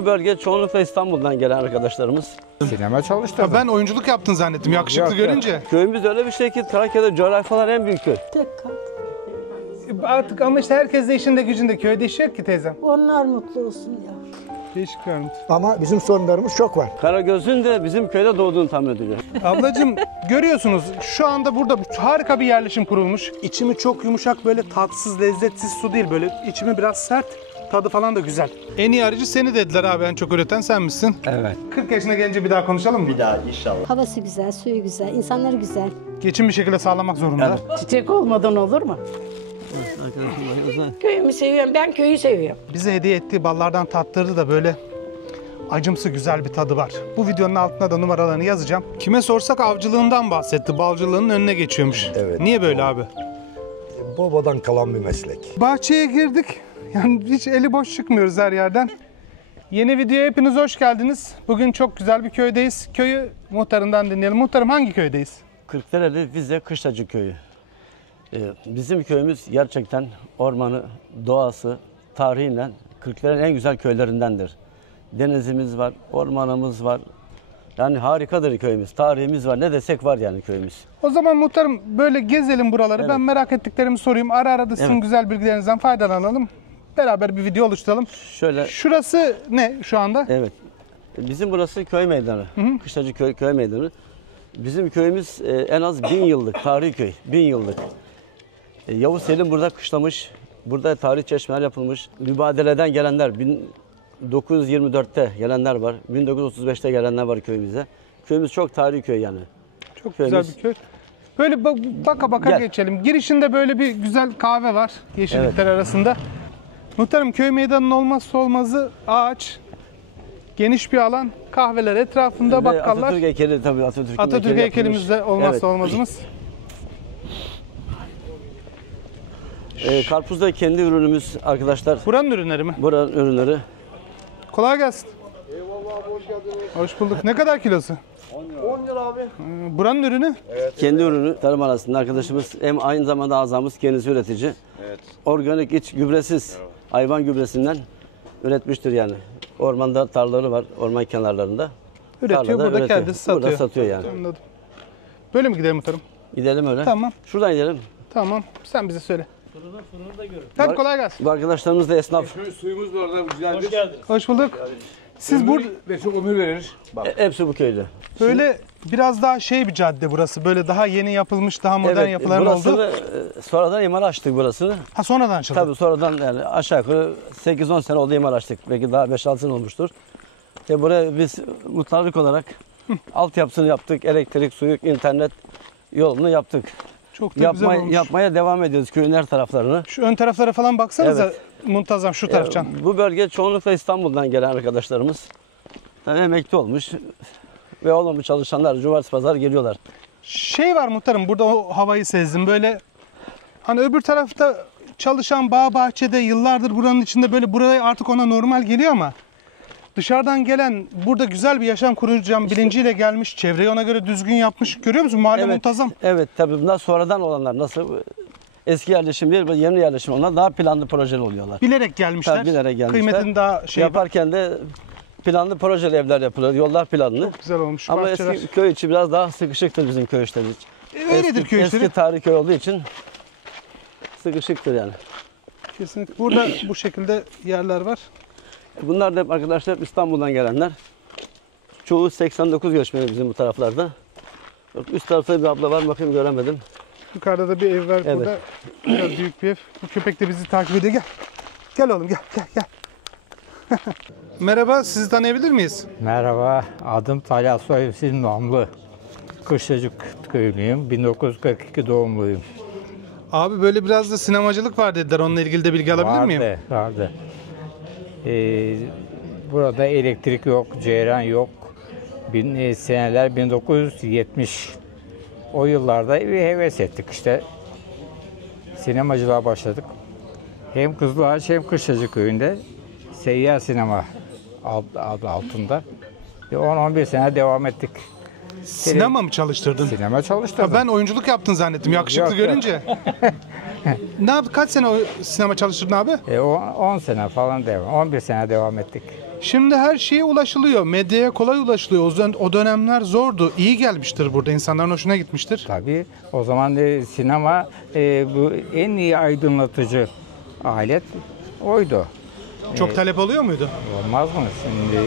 Bu bölge çoğunlukla İstanbul'dan gelen arkadaşlarımız. Sinema çalıştırdım. Ben oyunculuk yaptın zannettim yakışıklı Yok. görünce. Köyümüz öyle bir şey ki Trakya'da coğrafi olarak en büyük köy. Tek kaldı. Artık ama işte herkes de işinde gücünde köyde iş yok ki teyzem. Onlar mutlu olsun ya. Değişik görüntü. Ama bizim sorunlarımız çok var. Karagöz'ün de bizim köyde doğduğunu tahmin ediyorum. Ablacığım görüyorsunuz şu anda burada harika bir yerleşim kurulmuş. İçimi çok yumuşak böyle tatsız lezzetsiz su değil böyle içimi biraz sert. Tadı falan da güzel. En iyi arıcı seni dediler abi en çok üreten sen misin? Evet. 40 yaşına gelince bir daha konuşalım mı? Bir daha. Havası güzel, suyu güzel, insanları güzel. Geçim bir şekilde sağlamak zorunda. Çiçek olmadan olur mu? Köyümü seviyorum. Ben köyü seviyorum. Bize hediye ettiği ballardan tattırdı da böyle acımsı güzel bir tadı var. Bu videonun altına da numaralarını yazacağım. Kime sorsak avcılığından bahsetti. Balcılığının önüne geçiyormuş. Evet. Niye böyle abi? Babadan kalan bir meslek. Bahçeye girdik. Yani hiç eli boş çıkmıyoruz her yerden. Yeni videoya hepiniz hoş geldiniz. Bugün çok güzel bir köydeyiz. Köyü muhtarından dinleyelim. Muhtarım hangi köydeyiz? Kırklareli Vize Kışlacı Köyü. Bizim köyümüz gerçekten ormanı, doğası, tarihiyle Kırklareli'nin en güzel köylerindendir. Denizimiz var, ormanımız var. Yani harikadır köyümüz, tarihimiz var. Ne desek var yani köyümüz. O zaman muhtarım böyle gezelim buraları. Evet. Ben merak ettiklerimi sorayım. Ara ara da sizin Evet. güzel bilgilerinizden faydalanalım. Beraber bir video oluşturalım. Şöyle, Şurası ne şu anda? evet. Bizim burası köy meydanı. Kışlacı köy meydanı. Bizim köyümüz en az 1000 yıllık tarihi köy. 1000 yıllık. Yavuz Selim burada kışlamış. Burada tarih çeşmeler yapılmış. Mübadeleden gelenler 1924'te gelenler var. 1935'te gelenler var köyümüze. Köyümüz çok tarihi köy yani. Çok Köyümüz- güzel bir köy. Böyle baka baka Gel. geçelim. Girişinde böyle bir güzel kahve var yeşillikler arasında. Muhtarım köy meydanının olmazsa olmazı ağaç, geniş bir alan, kahveler etrafında Ve bakkallar. Atatürk heykeli tabii Atatürk heykelimiz de olmazsa Evet. olmazımız. Karpuz da kendi ürünümüz arkadaşlar. Buranın ürünleri mi? Buranın ürünleri. Kolay gelsin. Eyvallah abi hoş geldiniz. Hoş bulduk. Ne kadar kilosu? 10 lira abi. Buranın ürünü? Kendi ürünü tarım arasında arkadaşımız hem aynı zamanda azamız kendisi üretici. Evet. Organik iç gübresiz hayvan gübresinden üretmiştir yani. Ormanda tarlaları var orman kenarlarında. Üretiyor, Tarlada burada üretiyor. kendisi satıyor. Burada satıyor yani. Anladım. Böyle mi gidelim muhtarım? Gidelim öyle. Tamam. Şuradan gidelim. Tamam. Sen bize söyle. Hadi kolay gelsin. Bu arkadaşlarımız da esnaf. Suyumuz da orada güzeldir. Hoş geldin. Hoş bulduk. Siz burada Ve çok ömür verir. Bak. Hepsi bu köyde. böyle biraz daha şey bir cadde burası. Böyle daha yeni yapılmış, daha modern yapıların burasını olduğu. sonradan imar açtık burasını. Ha sonradan açıldı. Tabii sonradan yani aşağı yukarı 8-10 sene oldu imar açtık. Belki daha 5-6 sene olmuştur. Ve buraya biz muhtarlık olarak altyapısını yaptık. Elektrik, suyu, internet yolunu yaptık. Çok da güzel olmuş. Yapmaya devam ediyoruz köyün her taraflarını. Şu ön taraflara falan baksanıza. Evet. Muntazam şu tarafcan. Bu bölge çoğunlukla İstanbul'dan gelen arkadaşlarımız. Yani emekli olmuş ve olmamış çalışanlar cumartesi pazar geliyorlar. Şey var muhtarım, burada o havayı sezdim. Böyle hani öbür tarafta çalışan bağ bahçede yıllardır buranın içinde böyle buraya artık ona normal geliyor ama dışarıdan gelen burada güzel bir yaşam kuracağım bilinciyle gelmiş. Çevreyi ona göre düzgün yapmış. Görüyor musun? Mahalle muntazam. Evet tabii bunlar sonradan olanlar nasıl eski yerleşim değil yeni yerleşim onlar daha planlı projeli oluyorlar. Bilerek gelmişler. Tabii bilerek gelmişler. Kıymetini daha şey yaparken de planlı projeli evler yapılıyor. Yollar planlı. güzel olmuş. Ama bahçeler. eski köy içi biraz daha sıkışıktır bizim köy işleri. Öyledir köy işleri. Eski tarih köy olduğu için sıkışıktır yani. Kesinlikle. Burada bu şekilde yerler var. Bunlar da hep arkadaşlar İstanbul'dan gelenler. Çoğu 89 göçmeni bizim bu taraflarda. Bak, üst tarafta bir abla var bakayım göremedim. Yukarıda da bir ev var Evet. burada. Biraz büyük bir ev. Bu köpek de bizi takip ediyor. Gel. Gel oğlum gel. Merhaba, sizi tanıyabilir miyiz? Merhaba, adım Talha Soyevsin Namlı. Kışlacık köylüyüm, 1942 doğumluyum. Abi böyle biraz da sinemacılık var dediler. Onunla ilgili de bilgi alabilir miyim? Vardı. Burada elektrik yok, ceyran yok. Seneler 1970. O yıllarda bir heves ettik işte. Sinemacılığa başladık. Hem Kızılağaç hem Kışlacık köyünde seyyar sinema adı altında. 10-11 sene devam ettik. Sinema mı çalıştırdın? Sinema çalıştırdım. Ben oyunculuk yaptın zannettim yakışıklı Yok, yok. görünce. Kaç sene sinema çalıştırdın abi? 10 sene falan 11 sene devam ettik. Şimdi her şeye ulaşılıyor. Medyaya kolay ulaşılıyor. O dönemler zordu. İyi gelmiştir burada. İnsanların hoşuna gitmiştir. Tabii o zaman sinema bu en iyi aydınlatıcı alet oydu. Çok talep oluyor muydu? Olmaz mı? Şimdi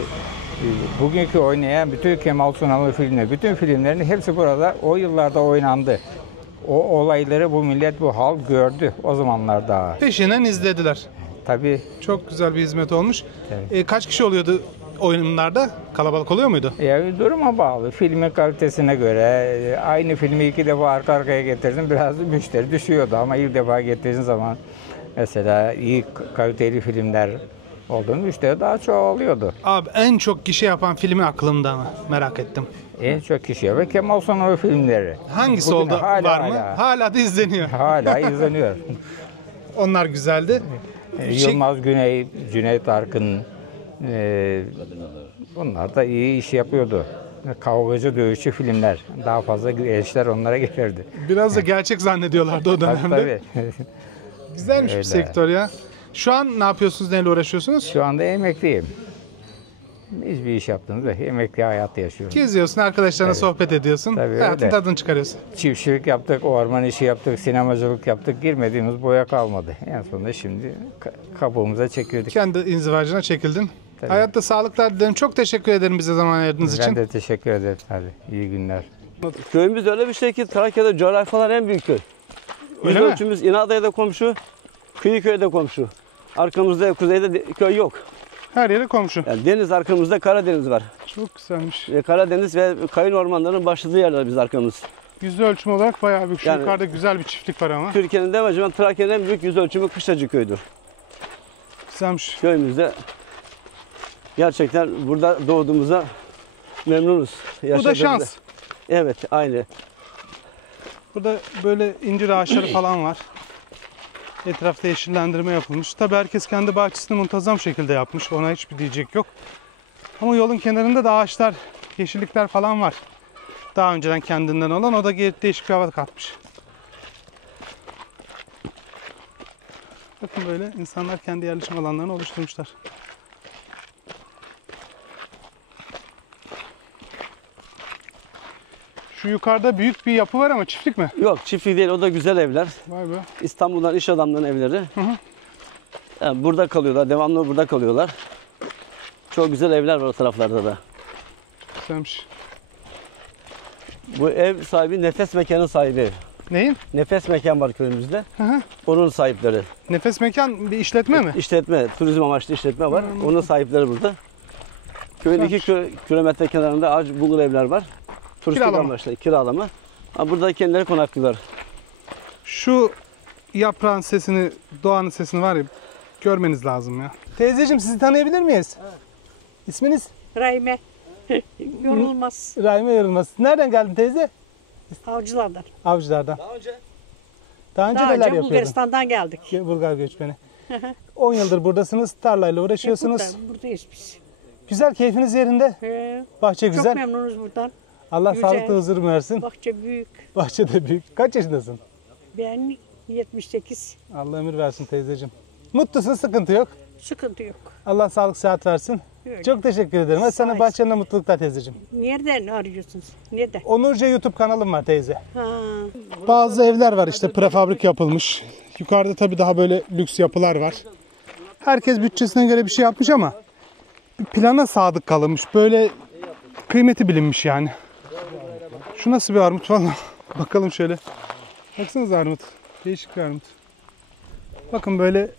bugünkü oynayan bütün Kemal Sunal'ın filmleri, bütün filmlerin hepsi burada o yıllarda oynandı. O olayları bu millet, bu halk gördü o zamanlar daha. Peşinden izlediler. Tabii. Çok güzel bir hizmet olmuş. Evet. Kaç kişi oluyordu oyunlarda? Kalabalık oluyor muydu? Duruma bağlı. Filmin kalitesine göre aynı filmi 2 defa arka arkaya getirdim. Biraz müşteri düşüyordu ama ilk defa getirdiğin zaman mesela iyi kaliteli filmler olduğunu müşteri daha çoğalıyordu. Abi en çok kişi yapan filmi aklımda ama merak ettim. En çok kişi ve Kemal Sunal filmleri. Hangisi Bugün oldu? Var mı? Hala da izleniyor. Hala izleniyor. Onlar güzeldi. Yılmaz Güney, Cüneyt Arkın bunlar da iyi iş yapıyordu. Kavgacı dövüşçü filmler. Daha fazla gençler onlara gelirdi. Biraz da gerçek zannediyorlardı o dönemde. Tabii. Güzelmiş bir Öyle. sektör ya. Şu an ne yapıyorsunuz? Neyle uğraşıyorsunuz? Şu anda emekliyim. Hiçbir iş yaptığımda emekli hayatı yaşıyorum. Geziyorsun, arkadaşlarına Tabii. sohbet ediyorsun. Tabii Hayatın öyle. tadını çıkarıyorsun. Çiftçilik yaptık, orman işi yaptık, sinemacılık yaptık. Girmediğimiz boya kalmadı. En sonunda şimdi kabuğumuza çekildik. Kendi inzivacına çekildin. Tabii. Hayatta sağlıklar dilerim. Çok teşekkür ederim bize zaman ayırdığınız Ben için. de teşekkür ederim. Hadi iyi günler. Köyümüz öyle bir şey ki Trakya'da coğrafi olarak en büyük köy. Yüz Öyle mi? ölçümüz İnada'ya komşu, Kıyıköy'de komşu. Arkamızda kuzeyde köy yok. Her yere komşu. Yani deniz arkamızda, Karadeniz var. Çok güzelmiş. Karadeniz ve kayın ormanlarının başladığı yerler biz arkamız. Yüz ölçüm olarak bayağı büyük. Şu Yani- yukarıda güzel bir çiftlik var ama. Türkiye'nin demecimen Trakya'nın en büyük yüz ölçümü Kışlacı köyüdür. Güzelmiş. Köyümüzde gerçekten burada doğduğumuza memnunuz. Bu da Yaşadığımıza. şans. Evet, aynı. Burada böyle incir ağaçları falan var. Etrafta yeşillendirme yapılmış. Tabii herkes kendi bahçesini muntazam şekilde yapmış. Ona hiçbir diyecek yok. Ama yolun kenarında da ağaçlar, yeşillikler falan var. Daha önceden kendinden olan, o da değişik bir hava katmış. Bakın böyle insanlar kendi yerleşim alanlarını oluşturmuşlar. Şu yukarıda büyük bir yapı var ama çiftlik mi? Yok, çiftlik değil, o da güzel evler. Vay be. İstanbul'dan iş adamlarının evleri. Yani burada kalıyorlar, devamlı burada kalıyorlar. Çok güzel evler var o taraflarda da. Güzelmiş. Bu ev sahibi Nefes Mekan'ın sahibi. Neyin? Nefes Mekan var köyümüzde. Hı hı. Onun sahipleri. Nefes mekan bir işletme mi? İşletme, turizm amaçlı işletme var. Onun sahipleri burada. Köyün 2 kilometre kenarında ağaç bungalov evler var. Turistik Kiralama. amaçlı kiralama. Ha, burada kendileri konaklıyorlar. Şu yaprağın sesini, doğanın sesini var ya, görmeniz lazım ya. Teyzeciğim, sizi tanıyabilir miyiz? Evet. İsminiz? Rahime. Yorulmaz. Rahime Yorulmaz. Nereden geldin teyze? Avcılardan. Avcılardan. Daha önce Daha neler önce yapıyordun? Bulgaristan'dan geldik. Bulgar göçmeni. 10 yıldır buradasınız, tarlayla uğraşıyorsunuz. Buradayız biz. Güzel, keyfiniz yerinde. Bahçe Çok güzel. memnunuz buradan. Allah güzel. sağlıklı huzur versin. Bahçe büyük. Bahçe de büyük. Kaç yaşındasın? Ben 78. Allah ömür versin teyzeciğim. Mutlusun, sıkıntı yok. Sıkıntı yok. Allah sağlık sıhhat versin. Öyle. Çok teşekkür ederim. Hadi sana Sağ ol. bahçende mutluluklar teyzeciğim. Nereden arıyorsunuz? Nereden? Onurca YouTube kanalım var teyze. Ha. Bazı evler var işte prefabrik yapılmış. Yukarıda tabii daha böyle lüks yapılar var. Herkes bütçesine göre bir şey yapmış ama bir plana sadık kalınmış. Böyle kıymeti bilinmiş yani. Şu nasıl bir armut valla. Bakalım şöyle. Baksanıza armut. Değişik bir armut. Bakın böyle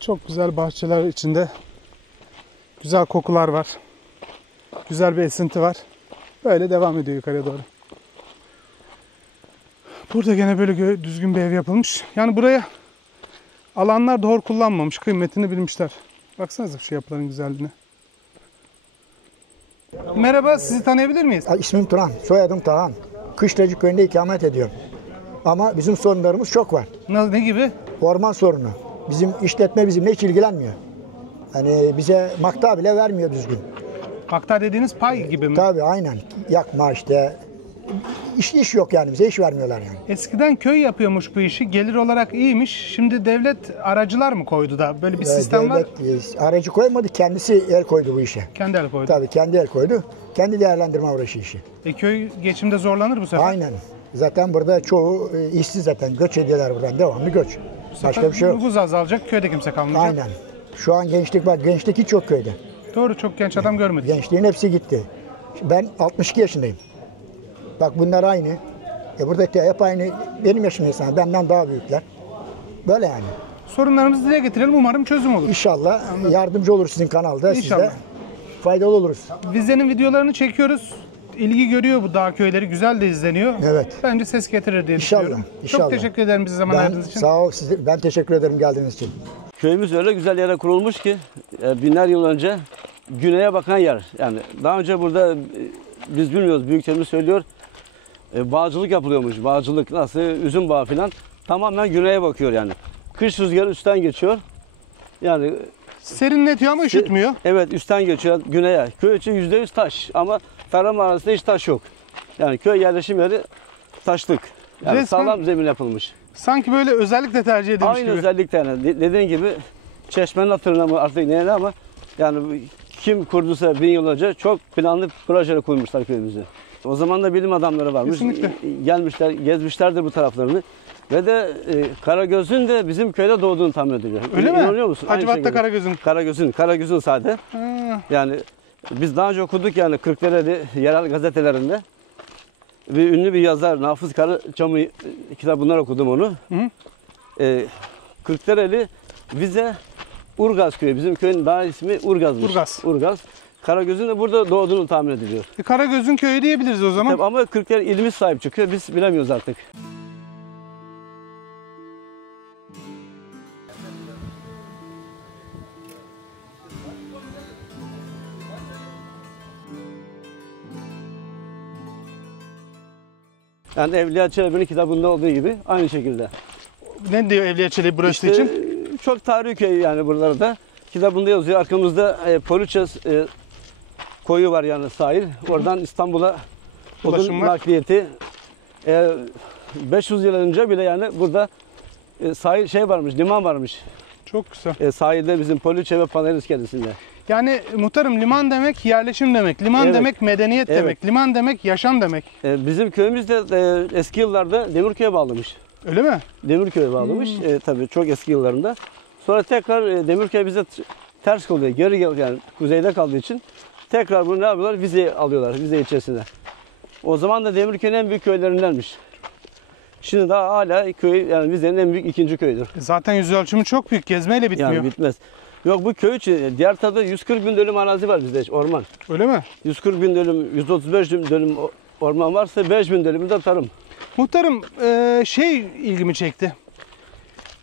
çok güzel bahçeler içinde. Güzel kokular var. Güzel bir esinti var. Böyle devam ediyor yukarıya doğru. Burada gene böyle düzgün bir ev yapılmış. Yani buraya alanlar doğru kullanmamış. Kıymetini bilmişler. Baksanıza şu yapıların güzelliğine. Merhaba, sizi tanıyabilir miyiz? İsmim Turan, soyadım Tahan. Kışlacı köyünde ikamet ediyorum. Ama bizim sorunlarımız çok var. Ne gibi? Orman sorunu. Bizim işletme bizimle hiç ilgilenmiyor. Hani bize makta bile vermiyor düzgün. Makta dediğiniz pay gibi mi? Tabii aynen. Yakma işte iş yok yani, bize iş vermiyorlar yani. Eskiden köy yapıyormuş bu işi. Gelir olarak iyiymiş. Şimdi devlet aracılar mı koydu da böyle bir sistem var? Devlet aracı koymadı, kendisi el koydu bu işe. Kendi el koydu. Tabii kendi el koydu. Kendi değerlendirme uğraşı işi. Köy geçimde zorlanır bu sefer. Aynen. Zaten burada çoğu işsiz zaten. Göç ediyorlar buradan. Devamlı göç. Başka bir şey yok. Nüfus azalacak, köyde kimse kalmayacak. Aynen. Şu an gençlik var. Gençlik hiç yok köyde. Doğru, çok genç adam görmedik. Gençliğin hepsi gitti. Ben 62 yaşındayım. Bak bunlar aynı. Burada hep aynı. Benim yaşım insan. Benden daha büyükler. Böyle yani. Sorunlarımızı dile getirelim. Umarım çözüm olur. İnşallah yardımcı olur sizin kanalda. İnşallah. Siz de faydalı oluruz. Vizenin videolarını çekiyoruz. İlgi görüyor bu dağ köyleri. Güzel de izleniyor. Evet. Bence ses getirir diye İnşallah, düşünüyorum. inşallah. Çok teşekkür ederim bize zaman ayırdığınız için. Sağ ol. Ben teşekkür ederim geldiğiniz için. Köyümüz öyle güzel yere kurulmuş ki binler yıl önce güneye bakan yer. Yani daha önce burada biz bilmiyoruz, büyüklerimiz söylüyor. Bağcılık yapılıyormuş. Bağcılık nasıl? Üzüm bağı falan. Tamamen güneye bakıyor yani. Kış rüzgarı üstten geçiyor. Yani Serinletiyor ama üşütmüyor. evet, üstten geçiyor güneye. Köy için %100 taş ama tarım arasında hiç taş yok. Yani köy yerleşim yeri taşlık. Yani Resmen- sağlam zemin yapılmış. Sanki böyle özellikle tercih edilmiş Aynı gibi. özellikle yani. Dediğin gibi çeşmenin hatırına mı artık neyine ama yani kim kurduysa 1000 yıl önce çok planlı projeler kurmuşlar köyümüzü. O zaman da bilim adamları varmış. Kesinlikle. Gelmişler, gezmişlerdir bu taraflarını. Ve de Karagöz'ün de bizim köyde doğduğunu tahmin ediliyor. Öyle mi? İnanıyor musun? Aynı Hacivat'ta şekilde. Karagöz'ün. Karagöz'ün sade. Ha, Yani biz daha önce okuduk yani Kırklareli yerel gazetelerinde. Bir ünlü bir yazar Nafız Karaçam'ı kitabından okudum onu. Kırklareli Vize Urgaz köyü. Bizim köyün daha ismi Urgaz'mış. Urgaz. Karagöz'ün de burada doğduğunu tahmin ediliyor. Karagöz'ün köyü diyebiliriz o zaman. Tabii ama Kırklareli ilimiz sahip çıkıyor. Biz bilemiyoruz artık. Yani Evliya Çelebi'nin kitabında olduğu gibi aynı şekilde. Ne diyor Evliya Çelebi burası İşte, için? çok tarihi köy yani buralarda. Kitabında yazıyor. Arkamızda Poliçe koyu var yani sahil. Oradan İstanbul'a Ulaşım odun var. nakliyeti. 500 yıl önce bile yani burada sahil varmış, liman varmış. Çok güzel. Sahilde bizim Poliçe ve Panayır iskelesinde. Yani muhtarım, liman demek yerleşim demek. Liman Evet. demek medeniyet Evet. demek. Liman demek yaşam demek. Bizim köyümüz de eski yıllarda Demirköy'e bağlamış. Öyle mi? Demirköy'e bağlamış. Tabii çok eski yıllarında. Sonra tekrar Demirköy bize ters kalıyor. Geri yani kuzeyde kaldığı için tekrar bunu ne yapıyorlar? Vize alıyorlar. Vize içerisinde. O zaman da Demirköy'ün en büyük köylerindenmiş. Şimdi daha hala köy yani Vize'nin en büyük ikinci köyüdür. Zaten yüz ölçümü çok büyük. Gezmeyle bitmiyor. Yani bitmez. Yok bu köy için diğer tarafta 140 bin dönüm arazi var bizde orman. Öyle mi? 140 bin dönüm, 135 bin dönüm orman varsa 5 bin dönümü de tarım. Muhtarım ilgimi çekti.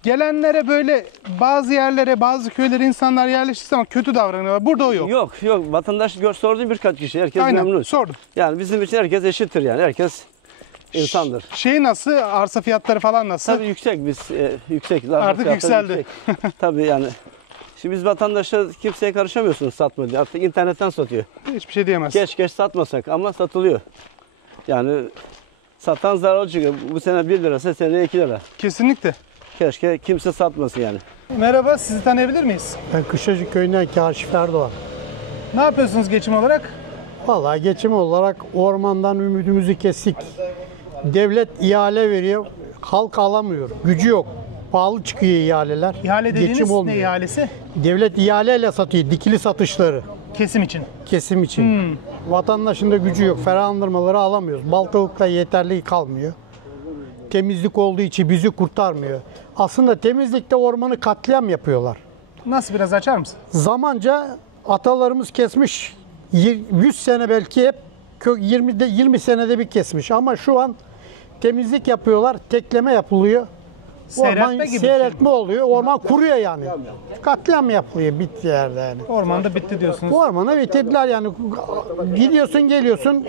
Gelenlere böyle bazı yerlere, bazı köylere insanlar yerleştiği zaman kötü davranıyorlar. Burada o yok. Yok. Vatandaş sordum birkaç kişi. Herkes Aynen, memnun. sordum. Yani bizim için herkes eşittir yani. Herkes insandır. Nasıl? Arsa fiyatları falan nasıl? Tabii yüksek biz yüksek. Artık yükseldi. Tabii yani. Şimdi biz vatandaşa kimseye karışamıyorsunuz satma diye. Artık internetten satıyor. Hiçbir şey diyemez. Geç satmasak ama satılıyor. Yani satan zararlı çıkıyor. Bu sene 1 lirası seneye 2 lira. Kesinlikle. Keşke kimse satmasın yani. Merhaba, sizi tanıyabilir miyiz? Ben Kışlacık Köyü'nden Kaşif Erdoğan. Ne yapıyorsunuz geçim olarak? Vallahi geçim olarak ormandan ümidimizi kestik. Devlet ihale veriyor, halk alamıyor. Gücü yok. Pahalı çıkıyor ihaleler. İhale dediğiniz Geçim ne olmuyor. ihalesi? Devlet ihaleyle satıyor, dikili satışları. Kesim için. Kesim için. Vatandaşın da gücü yok. Ferahlandırmaları alamıyoruz. Baltalıkta yeterli kalmıyor. Temizlik olduğu için bizi kurtarmıyor. Aslında temizlikte ormanı katliam yapıyorlar. Nasıl, biraz açar mısın? Zamanca atalarımız kesmiş 100 sene belki hep 20 senede bir kesmiş ama şu an temizlik yapıyorlar, tekleme yapılıyor. Seyreltme Orman gibi seyretme oluyor. Orman kuruyor yani. Katliam yapılıyor bitti yerde yani. Ormanda bitti diyorsunuz. Ormanı bitirdiler yani. Gidiyorsun geliyorsun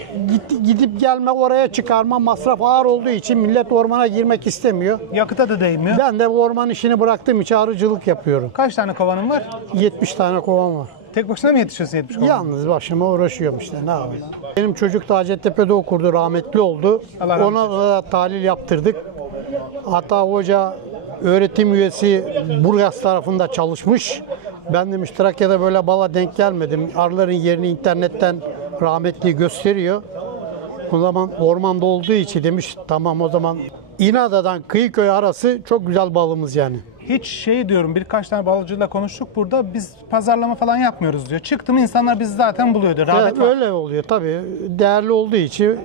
gidip gelme oraya çıkarma masraf ağır olduğu için millet ormana girmek istemiyor. Yakıta da değmiyor. Ben de bu orman işini bıraktığım için arıcılık yapıyorum. Kaç tane kovanın var? 70 tane kovan var. Tek başına mı yetişiyorsun 70 kovan? Yalnız başıma uğraşıyorum işte, ne yapayım. Benim çocuk da Hacettepe'de okurdu, rahmetli oldu. Allah rahmet Ona da tahlil yaptırdık. Hatta hoca öğretim üyesi Burgaz tarafında çalışmış. Ben demiş Trakya'da böyle bala denk gelmedim. Arıların yerini internetten rahmetli gösteriyor. O zaman ormanda olduğu için demiş tamam o zaman. İnada'dan Kıyıköy arası çok güzel balımız yani. Hiç şey diyorum, birkaç tane balıkçıyla konuştuk burada, biz pazarlama falan yapmıyoruz diyor. Çıktı mı insanlar bizi zaten buluyor diyor. Rağbet var. Öyle oluyor tabii. Değerli olduğu için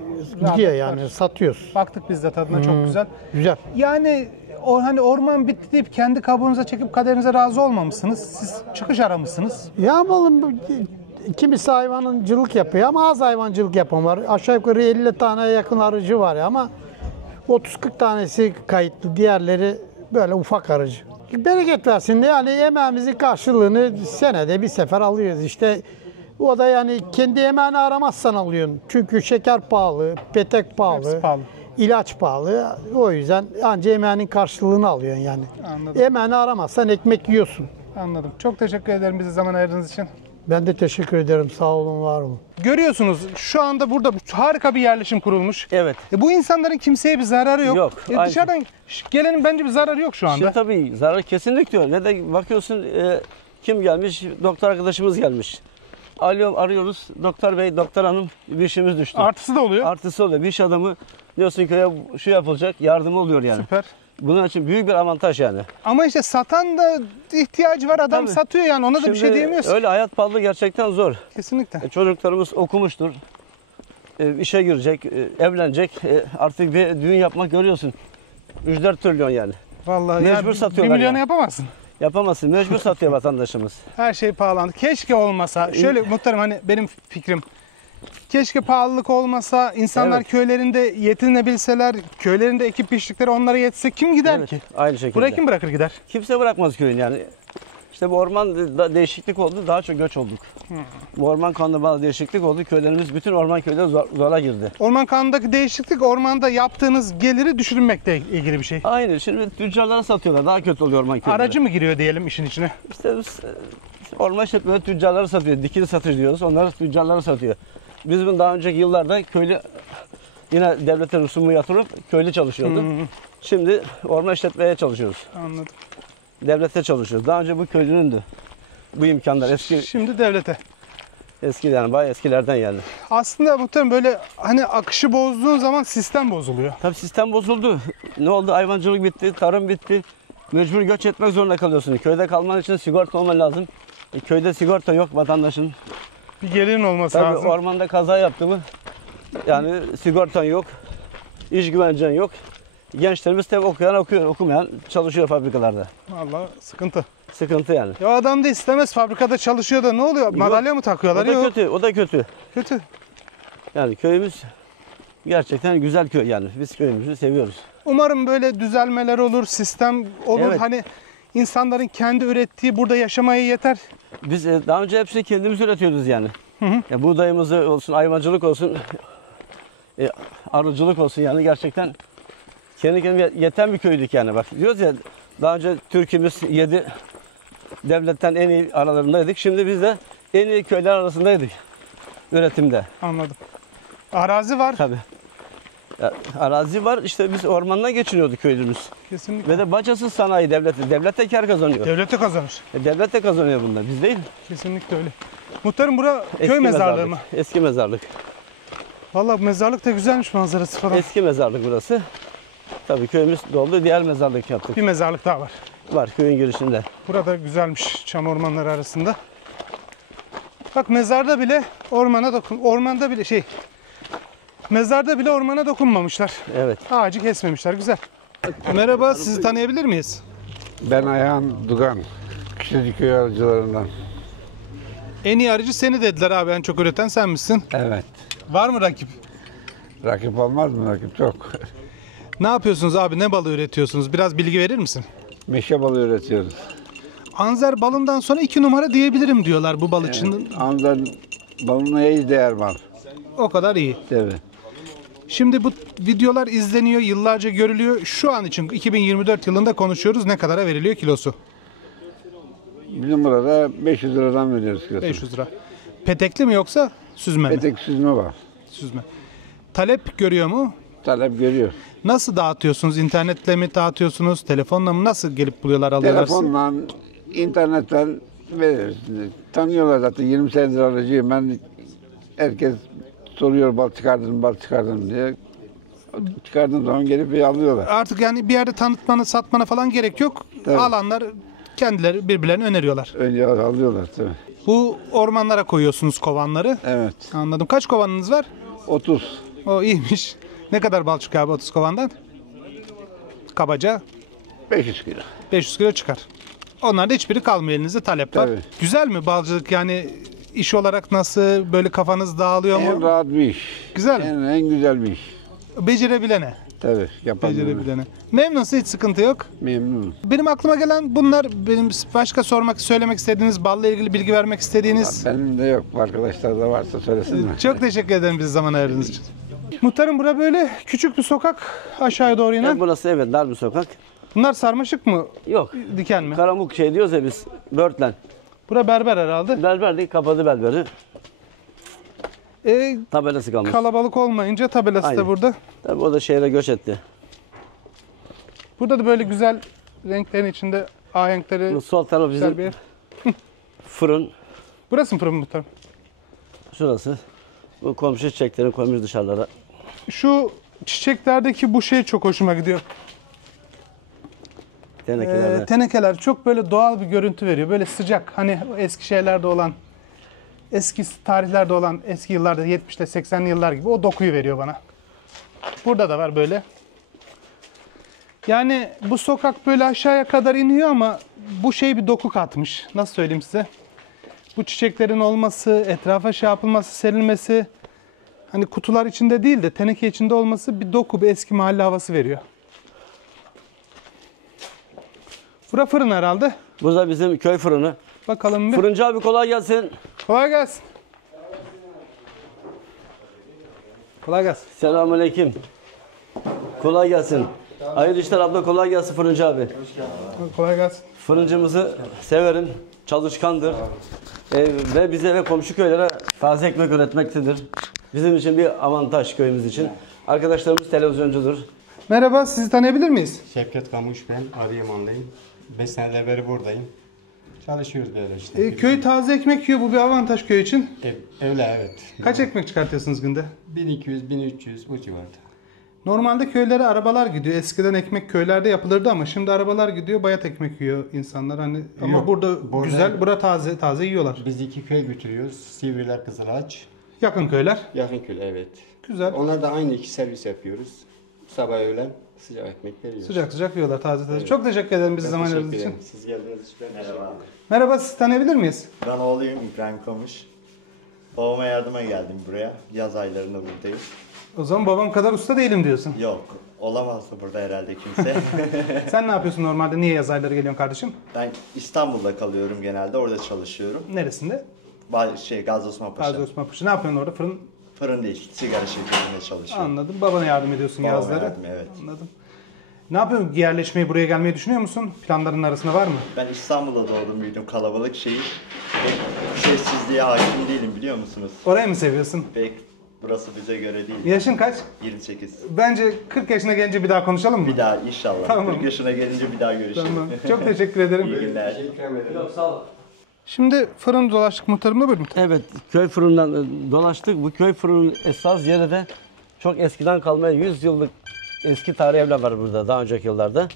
gidiyor yani, satıyoruz. Baktık biz de tadına, çok güzel. Güzel. Yani o hani orman bitti deyip kendi kabuğunuza çekip kaderinize razı olmamışsınız. Siz çıkış aramışsınız. Ya malım kimisi hayvancılık yapıyor ama az hayvancılık yapan var. Aşağı yukarı 50 tane yakın arıcı var ya ama 30-40 tanesi kayıtlı. Diğerleri böyle ufak arıcı. Bereket versin de yani emeğimizin karşılığını senede bir sefer alıyoruz. İşte o da yani kendi emeğini aramazsan alıyorsun. Çünkü şeker pahalı, petek pahalı, Hepsi pahalı. ilaç pahalı. O yüzden anca emeğinin karşılığını alıyorsun yani. Anladım. Emeğini aramazsan ekmek yiyorsun. Anladım. Çok teşekkür ederim bize zaman ayırdığınız için. Ben de teşekkür ederim. Sağ olun, var olun. Görüyorsunuz şu anda burada harika bir yerleşim kurulmuş. Evet. Bu insanların kimseye bir zararı yok. Yok, aynı Dışarıdan gelenin bence bir zararı yok şu anda. Şimdi tabii zarar kesinlikle yok. Ne de bakıyorsun kim gelmiş? Doktor arkadaşımız gelmiş. Arıyoruz. Doktor bey, doktor hanım bir işimiz düştü. Artısı da oluyor. Artısı oluyor. Bir iş adamı diyorsun köye şu yapılacak, yardımı oluyor yani. Süper. Bunun için büyük bir avantaj yani. Ama işte satan da ihtiyacı var. Adam Tabii. satıyor yani. Ona da bir şey diyemiyorsun. Öyle hayat pahalı gerçekten zor. Kesinlikle. Çocuklarımız okumuştur. İşe girecek, evlenecek. Artık bir düğün yapmak görüyorsun. 3-4 trilyon yani. Vallahi Mecbur ya, satıyorlar 1 milyonu yani. yapamazsın. Yapamazsın. Mecbur satıyor vatandaşımız. Her şey pahalandı. Keşke olmasa. Şöyle muhtarım, hani benim fikrim. Keşke pahalılık olmasa, insanlar Evet. köylerinde yetinebilseler, köylerinde ekip biçtikleri onlara yetse kim gider Evet, ki? aynı şekilde. Buraya kim bırakır gider? Kimse bırakmaz köyün yani. İşte bu orman değişiklik oldu, daha çok göç olduk. Bu orman kanunda bazı değişiklik oldu. Köylerimiz, bütün orman köyleri zora girdi. Orman kanundaki değişiklik, ormanda yaptığınız geliri düşürmekle ilgili bir şey. Aynı. Şimdi tüccarlara satıyorlar. Daha kötü oluyor orman köyleri. Aracı mı giriyor diyelim işin içine? İşte biz, orman işletmeleri tüccarlara satıyor. Dikili satış diyoruz. Onlar tüccarlara satıyor. Biz bunu daha önceki yıllarda köylü, yine devlete rusumu yatırıp köylü çalışıyordu. Şimdi orman işletmeye çalışıyoruz. Anladım. Devlete çalışıyoruz. Daha önce bu köylünündü. Bu imkanlar Şimdi devlete. eski yani bayağı eskilerden yani. Aslında muhtemelen böyle hani akışı bozduğun zaman sistem bozuluyor. Tabii sistem bozuldu. Ne oldu? Hayvancılık bitti, tarım bitti. Mecbur göç etmek zorunda kalıyorsun. Köyde kalman için sigorta olman lazım. Köyde sigorta yok vatandaşın. Bir gelirin olması Tabii lazım. ormanda kaza yaptı mı yani sigortan yok, iş güvencen yok. Gençlerimiz tabii okuyan okuyor, okumayan çalışıyor fabrikalarda. Vallahi sıkıntı. Sıkıntı yani. Ya adam da istemez, fabrikada çalışıyor da ne oluyor? Madalya mı O takıyorlar? da Yok. kötü, o da kötü. Kötü. Yani köyümüz gerçekten güzel köy yani. Biz köyümüzü seviyoruz. Umarım böyle düzelmeler olur, sistem olur. Evet. Hani insanların kendi ürettiği burada yaşamaya yeter. Biz daha önce hepsini kendimiz üretiyoruz yani. Ya buğdayımız olsun, hayvancılık olsun, arıcılık olsun yani gerçekten kendi kendine yeten bir köydük yani. Bak diyoruz ya daha önce Türk'ümüz 7 devletten en iyi aralarındaydık. Şimdi biz de en iyi köyler arasındaydık üretimde. Anladım. Arazi var. Tabii. Ya, arazi var işte biz ormandan geçiniyorduk köylümüz. Kesinlikle. Ve de bacasız sanayi devleti. Devlet de kar kazanıyor. Devlete kazanır. Devlet de kazanıyor bunlar. Biz değil. Kesinlikle öyle. Muhtarım bura Eski köy mezarlığı mezarlık. mı? Eski mezarlık. Vallahi mezarlık da güzelmiş manzarası falan. Eski mezarlık burası. Tabii köyümüz doldu. Diğer mezarlık yaptık. Bir mezarlık daha var. Var köyün girişinde. Burada güzelmiş çam ormanları arasında. Bak mezarda bile mezarda bile ormana dokunmamışlar. Evet. Ağacı kesmemişler. Güzel. Merhaba, sizi tanıyabilir miyiz? Ben Ayhan Dugan, Küçücüköy arıcılarından. En iyi arıcı seni dediler abi, en çok üreten sen misin? Evet. Var mı rakip? Rakip olmaz mı? Rakip çok. Ne yapıyorsunuz abi? Ne balığı üretiyorsunuz? Biraz bilgi verir misin? Meşe balığı üretiyoruz. Anzer balından sonra 2 numara diyebilirim diyorlar bu bal için. Andan balına iyi değer var. O kadar iyi. Tabii. Şimdi bu videolar izleniyor, yıllarca görülüyor. Şu an için 2024 yılında konuşuyoruz. Ne kadara veriliyor kilosu? Bizim burada 500 liradan veriyoruz kilosunu. 500 lira. Petekli mi yoksa süzme mi? Petek süzme var. Süzme. Talep görüyor mu? Talep görüyor. Nasıl dağıtıyorsunuz? İnternetle mi dağıtıyorsunuz? Telefonla mı? Nasıl gelip buluyorlar, alıyorlar? Telefonla, internetten veriyoruz. Tanıyorlar zaten. 20 senedir alıcıyım. Ben herkes soruyor bal çıkardın diye. Çıkardığım zaman gelip alıyorlar. Artık yani bir yerde tanıtmana, satmana falan gerek yok. Evet. Alanlar kendileri birbirlerine öneriyorlar. Önce alıyorlar tabii. Bu ormanlara koyuyorsunuz kovanları. Evet. Anladım. Kaç kovanınız var? 30. O iyiymiş. Ne kadar bal çıkıyor abi 30 kovandan? Kabaca 500 kilo. 500 kilo çıkar. Onlarda hiçbiri kalmıyor, elinizde talep var. Tabii. Güzel mi balcılık, yani iş olarak nasıl, böyle kafanız dağılıyor En mu? rahat bir iş. Güzel mi? En güzel bir iş. Becerebilene. Tabii yapabilene. Becerebilene. Memnunsa hiç sıkıntı yok. Memnunum. Benim aklıma gelen bunlar, benim başka söylemek istediğiniz, balla ilgili bilgi vermek istediğiniz. Benim de yok. Arkadaşlar da varsa söylesinler. Çok teşekkür ederim bize zaman ayırdığınız için. Muhtarım, bura böyle küçük bir sokak, aşağıya doğru inen. Burası evet dar bir sokak. Bunlar sarmaşık mı? Yok. Diken mi? Karamuk şey diyoruz ya biz. Börtlen. Bura berber herhalde. Berber değil, kapadı berberi. Tabelası kalmış. Kalabalık olmayınca tabelası da Aynen. burada. Tabii o da şehre göç etti. Burada da böyle güzel renklerin içinde ahenkleri. Bu sol taraf güzel bizim bir yer. fırın. Burası mı fırın muhtarım? Şurası. Bu komşu çiçeklerini koymuş dışarılara. Şu çiçeklerdeki bu şey çok hoşuma gidiyor. Tenekelerde. Tenekeler çok böyle doğal bir görüntü veriyor. Böyle sıcak. Hani eski şeylerde olan, eski tarihlerde olan, eski yıllarda 70'li 80'li yıllar gibi o dokuyu veriyor bana. Burada da var böyle. Yani bu sokak böyle aşağıya kadar iniyor ama bu şey bir doku katmış. Nasıl söyleyeyim size? Bu çiçeklerin olması, etrafa şey yapılması, serilmesi, hani kutular içinde değil de teneke içinde olması bir doku, bir eski mahalle havası veriyor. Bura fırın herhalde. Burada bizim köy fırını. Bakalım bir. Fırıncı abi kolay gelsin. Kolay gelsin. Kolay gelsin. Selamünaleyküm. Kolay gelsin. Hayırlı işler abla, kolay gelsin fırıncı abi. Kolay gelsin. Fırıncımızı severim. Çalışkandır. Ve bize ve komşu köylere taze ekmek üretmektedir. Bizim için bir avantaj, köyümüz için. Arkadaşlarımız televizyoncudur. Merhaba, sizi tanıyabilir miyiz? Şevket Kamuş ben, Adıyaman'dayım. 5 seneler beri buradayım. Çalışıyoruz böyle işte. Köy taze ekmek yiyor, bu bir avantaj köy için. Öyle evet. Kaç ekmek çıkartıyorsunuz günde? 1200-1300 bu civarda. Normalde köylere arabalar gidiyor. Eskiden ekmek köylerde yapılırdı ama şimdi arabalar gidiyor, bayat ekmek yiyor insanlar. Hani ama Yok, burada güzel, burada taze yiyorlar. Biz 2 köy götürüyoruz. Sivriler, Kızılaç. Yakın köyler. Yakın köy evet. Güzel. Onlar da aynı 2 servis yapıyoruz. Sabah öğlen sıcak ekmek veriyoruz. Sıcak sıcak yiyorlar, taze. Evet. Çok teşekkür ederim bizi zaman ayırdığınız için. Siz geldiğiniz için ben teşekkür ederim. Merhaba, sizi tanıyabilir miyiz? Ben oğluyum İbrahim Kamuş. Babama yardıma geldim buraya. Yaz aylarında buradayım. O zaman babam kadar usta değilim diyorsun. Yok, olamazdı burada herhalde kimse. Sen ne yapıyorsun normalde? Niye yaz ayları geliyorsun kardeşim? Ben İstanbul'da kalıyorum genelde, orada çalışıyorum. Neresinde? Gazi Osman Paşa. Gazi Osman Paşa. Ne yapıyorsun orada? Fırın? Fırın değil, sigara şirketinde çalışıyorum. Anladım. Babana yardım ediyorsun Babama yazları. yardım, evet. Anladım. Ne yapıyorsun? Yerleşmeyi, buraya gelmeyi düşünüyor musun? Planların arasında var mı? Ben İstanbul'da doğdum, büyüdüm. Kalabalık şehir. Sessizliğe hakim değilim, biliyor musunuz? Orayı mı seviyorsun? Pek burası bize göre değil. Yaşın kaç? 28. Bence 40 yaşına gelince bir daha konuşalım mı? Bir daha inşallah. Tamam. 40 yaşına gelince bir daha görüşelim. Tamam. Çok teşekkür ederim. İyi günler. Yok, sağ ol. Şimdi fırın dolaştık muhtarımla, buyurun. Evet, köy fırından dolaştık. Bu köy fırının esas yeri de çok eskiden kalmaya 100 yıllık eski tarih evler var burada daha önceki yıllarda.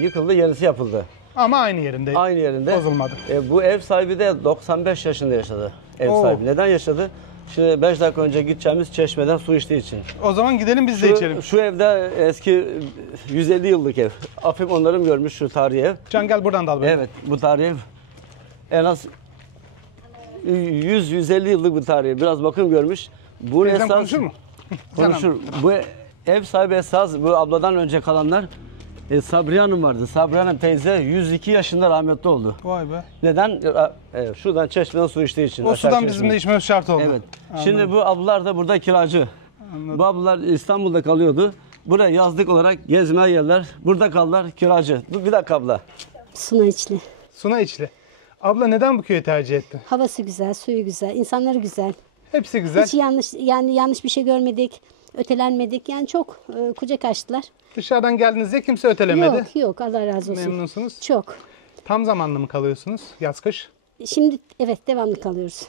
Yıkıldı, yenisi yapıldı. Ama aynı yerinde. Aynı yerinde. Bozulmadı. Bu ev sahibi de 95 yaşında yaşadı. Ev Oo. sahibi. Neden yaşadı? Şimdi 5 dakika önce gideceğimiz çeşmeden su içtiği için. O zaman gidelim biz de içelim. Şu evde eski 150 yıllık ev. Afim onların görmüş şu tarihi ev. Can gel buradan dal böyle. Evet, bu tarihi ev en az 100-150 yıllık bir tarihi. Biraz bakım görmüş. Bu Teyzem esas konuşur mu? konuşur. Bu ev sahibi esas bu abladan önce kalanlar Sabriye Hanım vardı. Sabriye Hanım teyze 102 yaşında rahmetli oldu. Vay be. Neden? Şuradan çeşmeden su içtiği için. O aşağı sudan çeşmeden. bizim de içmemiz şart oldu. Evet. Anladım. Şimdi bu ablalar da burada kiracı. Anladım. Bu ablalar İstanbul'da kalıyordu. Buraya yazlık olarak gezmeye geldiler. Burada kaldılar kiracı. Bir dakika abla. Suna içli. Suna içli. Abla neden bu köyü tercih ettin? Havası güzel, suyu güzel, insanları güzel. Hepsi güzel. Hiç yanlış bir şey görmedik, ötelenmedik. Yani çok kucak açtılar. Dışarıdan geldiğinizde kimse ötelemedi. Yok Allah razı olsun. Memnunsunuz. Çok. Tam zamanlı mı kalıyorsunuz yaz kış? Şimdi evet devamlı kalıyoruz.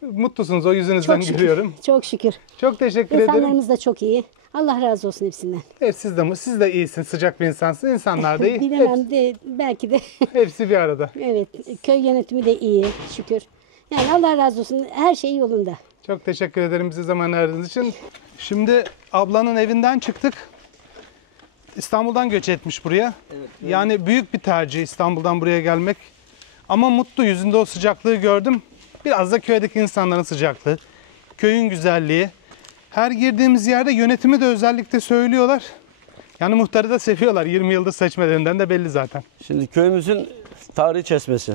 Mutlusunuz, o yüzünüzden Çok şükür. gülüyorum. Çok şükür. Çok teşekkür ederim. İnsanlarımız da çok iyi. Allah razı olsun hepsinden. Siz de iyisiniz, sıcak bir insansınız. İnsanlar da iyi. Bilemem de belki de. Hepsi bir arada. Evet, köy yönetimi de iyi şükür. Yani Allah razı olsun, her şey yolunda. Çok teşekkür ederim bize zaman ayırdığınız için. Şimdi ablanın evinden çıktık. İstanbul'dan göç etmiş buraya. Evet. Yani büyük bir tercih İstanbul'dan buraya gelmek. Ama mutlu, yüzünde o sıcaklığı gördüm. Biraz da köydeki insanların sıcaklığı, köyün güzelliği. Her girdiğimiz yerde yönetimi de özellikle söylüyorlar. Yani muhtarı da seviyorlar. 20 yıldır seçmelerinden de belli zaten. Şimdi köyümüzün tarihi çeşmesi.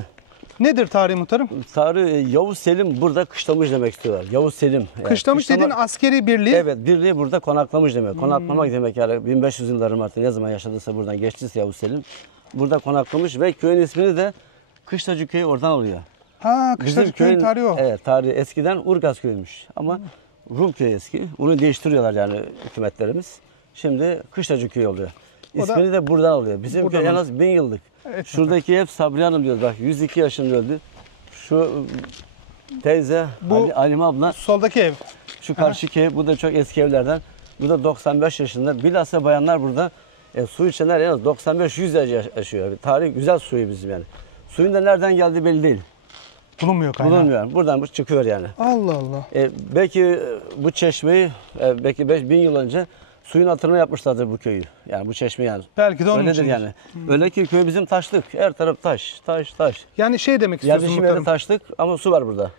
Nedir tarihi muhtarım? Tarihi Yavuz Selim burada kışlamış demek istiyorlar. Yavuz Selim. Kışlamış dediğin askeri birliği. Evet, birliği burada konaklamış demek. Konaklamak demek yani 1500 yılların artık ne zaman yaşadıysa buradan geçtiyse Yavuz Selim. Burada konaklamış ve köyün ismini de Kışlacı Köyü oradan alıyor. Ha, Kışlacı Köyü'nün tarihi o. Evet, tarihi eskiden Urgaz Köyü'ymüş ama Rum Köyü eski. Onu değiştiriyorlar yani hükümetlerimiz. Şimdi Kışlacı Köyü oluyor. İsmini de buradan alıyor. Bizim köy en az 1000 yıllık. Evet, şuradaki hep Sabriye Hanım diyoruz. Bak 102 yaşında öldü. Şu teyze Halime abla. Soldaki ev. Şu karşıki ev. Bu da çok eski evlerden. Bu da 95 yaşında. Bilhassa bayanlar burada su içenler en az 95-100 yaşıyor. Tarih güzel suyu bizim yani. Suyun da nereden geldiği belli değil. Bulunmuyor kaynağı. Bulunmuyor. Buradan bu çıkıyor yani. Allah Allah. Belki bu çeşmeyi belki 5000 yıl önce suyun hatırına yapmışlardır bu köyü. Yani bu çeşme yani. Belki de onun öyledir içindir. yani. Öyle ki köy bizim taşlık. Her taraf taş, taş, taş. Yani şey demek istiyorsun Yerleşim muhtarım. yeri taşlık ama su var burada.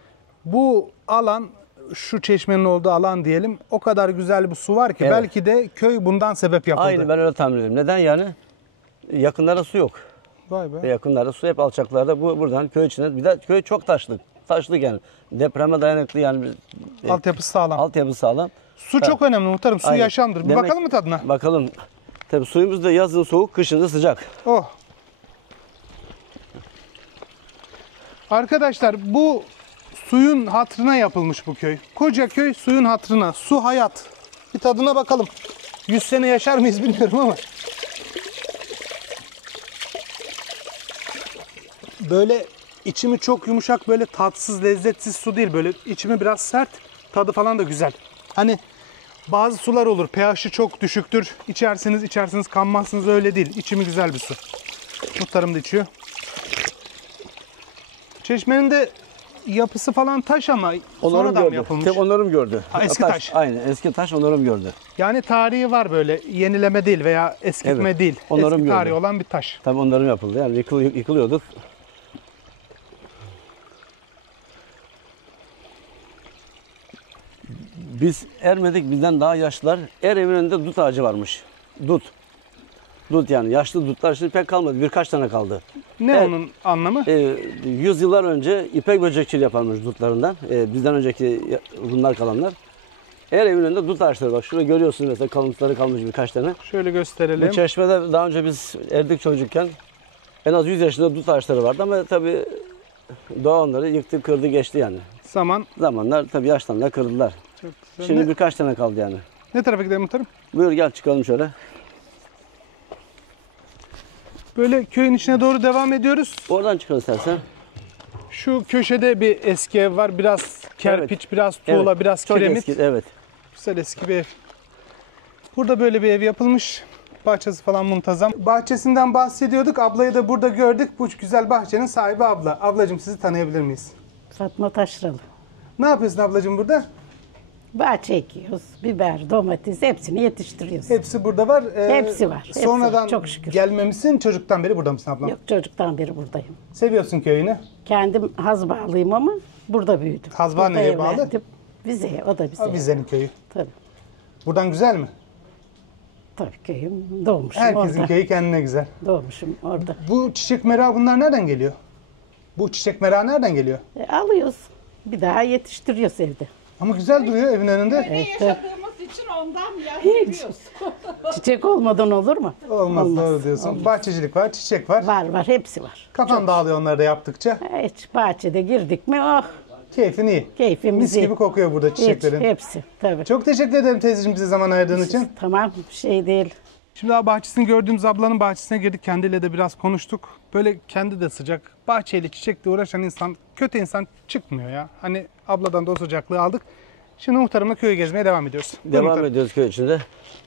Bu alan, şu çeşmenin olduğu alan diyelim, o kadar güzel bir su var ki Evet. belki de köy bundan sebep yapıldı. Aynı ben öyle tahmin ediyorum. Neden yani? Yakınlarda su yok. Vay be. Yakınlarda su hep alçaklarda. Bu buradan köy içine. Bir de köy çok taşlık. Taşlık yani. Depreme dayanıklı yani. Altyapısı sağlam. Altyapısı sağlam. Su çok önemli muhtarım. Su Aynen. yaşamdır. Bir Demek- bakalım mı tadına? Bakalım. Tabii suyumuz da yazın soğuk, kışın da sıcak. Oh. Arkadaşlar bu suyun hatırına yapılmış bu köy. Koca köy suyun hatırına. Su hayat. Bir tadına bakalım. 100 sene yaşar mıyız bilmiyorum ama. Böyle içimi çok yumuşak, böyle tatsız, lezzetsiz su değil. Böyle içimi biraz sert, tadı falan da güzel. Hani bazı sular olur, pH'i çok düşüktür. İçersiniz kanmazsınız, öyle değil. İçimi güzel bir su. Muhtarım da içiyor. Çeşmenin de yapısı falan taş ama sonradan mı yapılmış? Tabii onarım gördü. Ha, eski taş. Aynen eski taş onarım gördü. Yani tarihi var böyle, yenileme değil veya eskitme Evet, değil. onarım Eski tarihi gördü. olan bir taş. Tabii onarım yapıldı. Yani yıkılıyorduk. Biz ermedik, bizden daha yaşlılar. Her evin önünde dut ağacı varmış. Dut. Dut yani yaşlı dutlar şimdi pek kalmadı. Birkaç tane kaldı. Ne Evet. onun anlamı? 100 yıllar önce ipek böcekçiliği yaparmış dutlarından. Bizden önceki Rumlar kalanlar. Her evin önünde dut ağaçları bak. Şurada görüyorsunuz mesela kalıntıları kalmış birkaç tane. Şöyle gösterelim. Bu çeşmede daha önce biz erdik çocukken en az 100 yaşında dut ağaçları vardı ama tabii doğa onları yıktı, kırdı, geçti yani. Zamanlar tabii yaşlandılar, kırdılar. Çok güzel. Şimdi birkaç tane kaldı yani. Ne tarafa gidelim muhtarım? Buyur gel çıkalım şöyle. Böyle köyün içine doğru devam ediyoruz. Oradan çıkalım istersen. Şu köşede bir eski ev var. Biraz kerpiç, biraz tuğla, Evet. biraz Çok kiremit. eski, evet. Güzel eski bir ev. Burada böyle bir ev yapılmış. Bahçesi falan muntazam. Bahçesinden bahsediyorduk. Ablayı da burada gördük. Bu güzel bahçenin sahibi abla. Ablacığım sizi tanıyabilir miyiz? Fatma Taşralı. Ne yapıyorsun ablacığım burada? Bahçe ekiyoruz. Biber, domates hepsini yetiştiriyoruz. Hepsi burada var. Hepsi var. Hepsi Sonradan var, çok şükür. gelmemişsin. Çocuktan beri burada mısın ablam? Yok çocuktan beri buradayım. Seviyorsun köyünü. Kendim Hazbağlıyım ama burada büyüdüm. Hazbağ Burada nereye bağlı? evlendim. Vize'ye, o da bize. Vize'nin köyü. Tabii. Buradan güzel mi? Tabii köyüm doğmuşum Herkesin orada. köyü kendine güzel. Doğmuşum orada. Bu çiçek merağı bunlar nereden geliyor? Bu çiçek merağı nereden geliyor? Alıyoruz. Bir daha yetiştiriyoruz evde. Ama güzel duruyor evin önünde. Evet. için ondan yapıyoruz. Çiçek olmadan olur mu? Olmaz, doğru diyorsun. Bahçecilik var, çiçek var. Var hepsi var. Kafan dağılıyor onları da yaptıkça. Hiç bahçede girdik mi oh. Keyfin iyi. Keyfimiz Mis iyi. gibi kokuyor burada çiçeklerin. Hepsi tabii. Çok teşekkür ederim teyzeciğim bize zaman ayırdığın için. Tamam şey değil. Şimdi daha bahçesini gördüğümüz ablanın bahçesine girdik. Kendiyle de biraz konuştuk. Böyle kendi de sıcak. Bahçeyle çiçekle uğraşan insan, kötü insan çıkmıyor ya. Hani abladan da o sıcaklığı aldık. Şimdi muhtarımla köyü gezmeye devam ediyoruz. Devam ediyoruz köy içinde.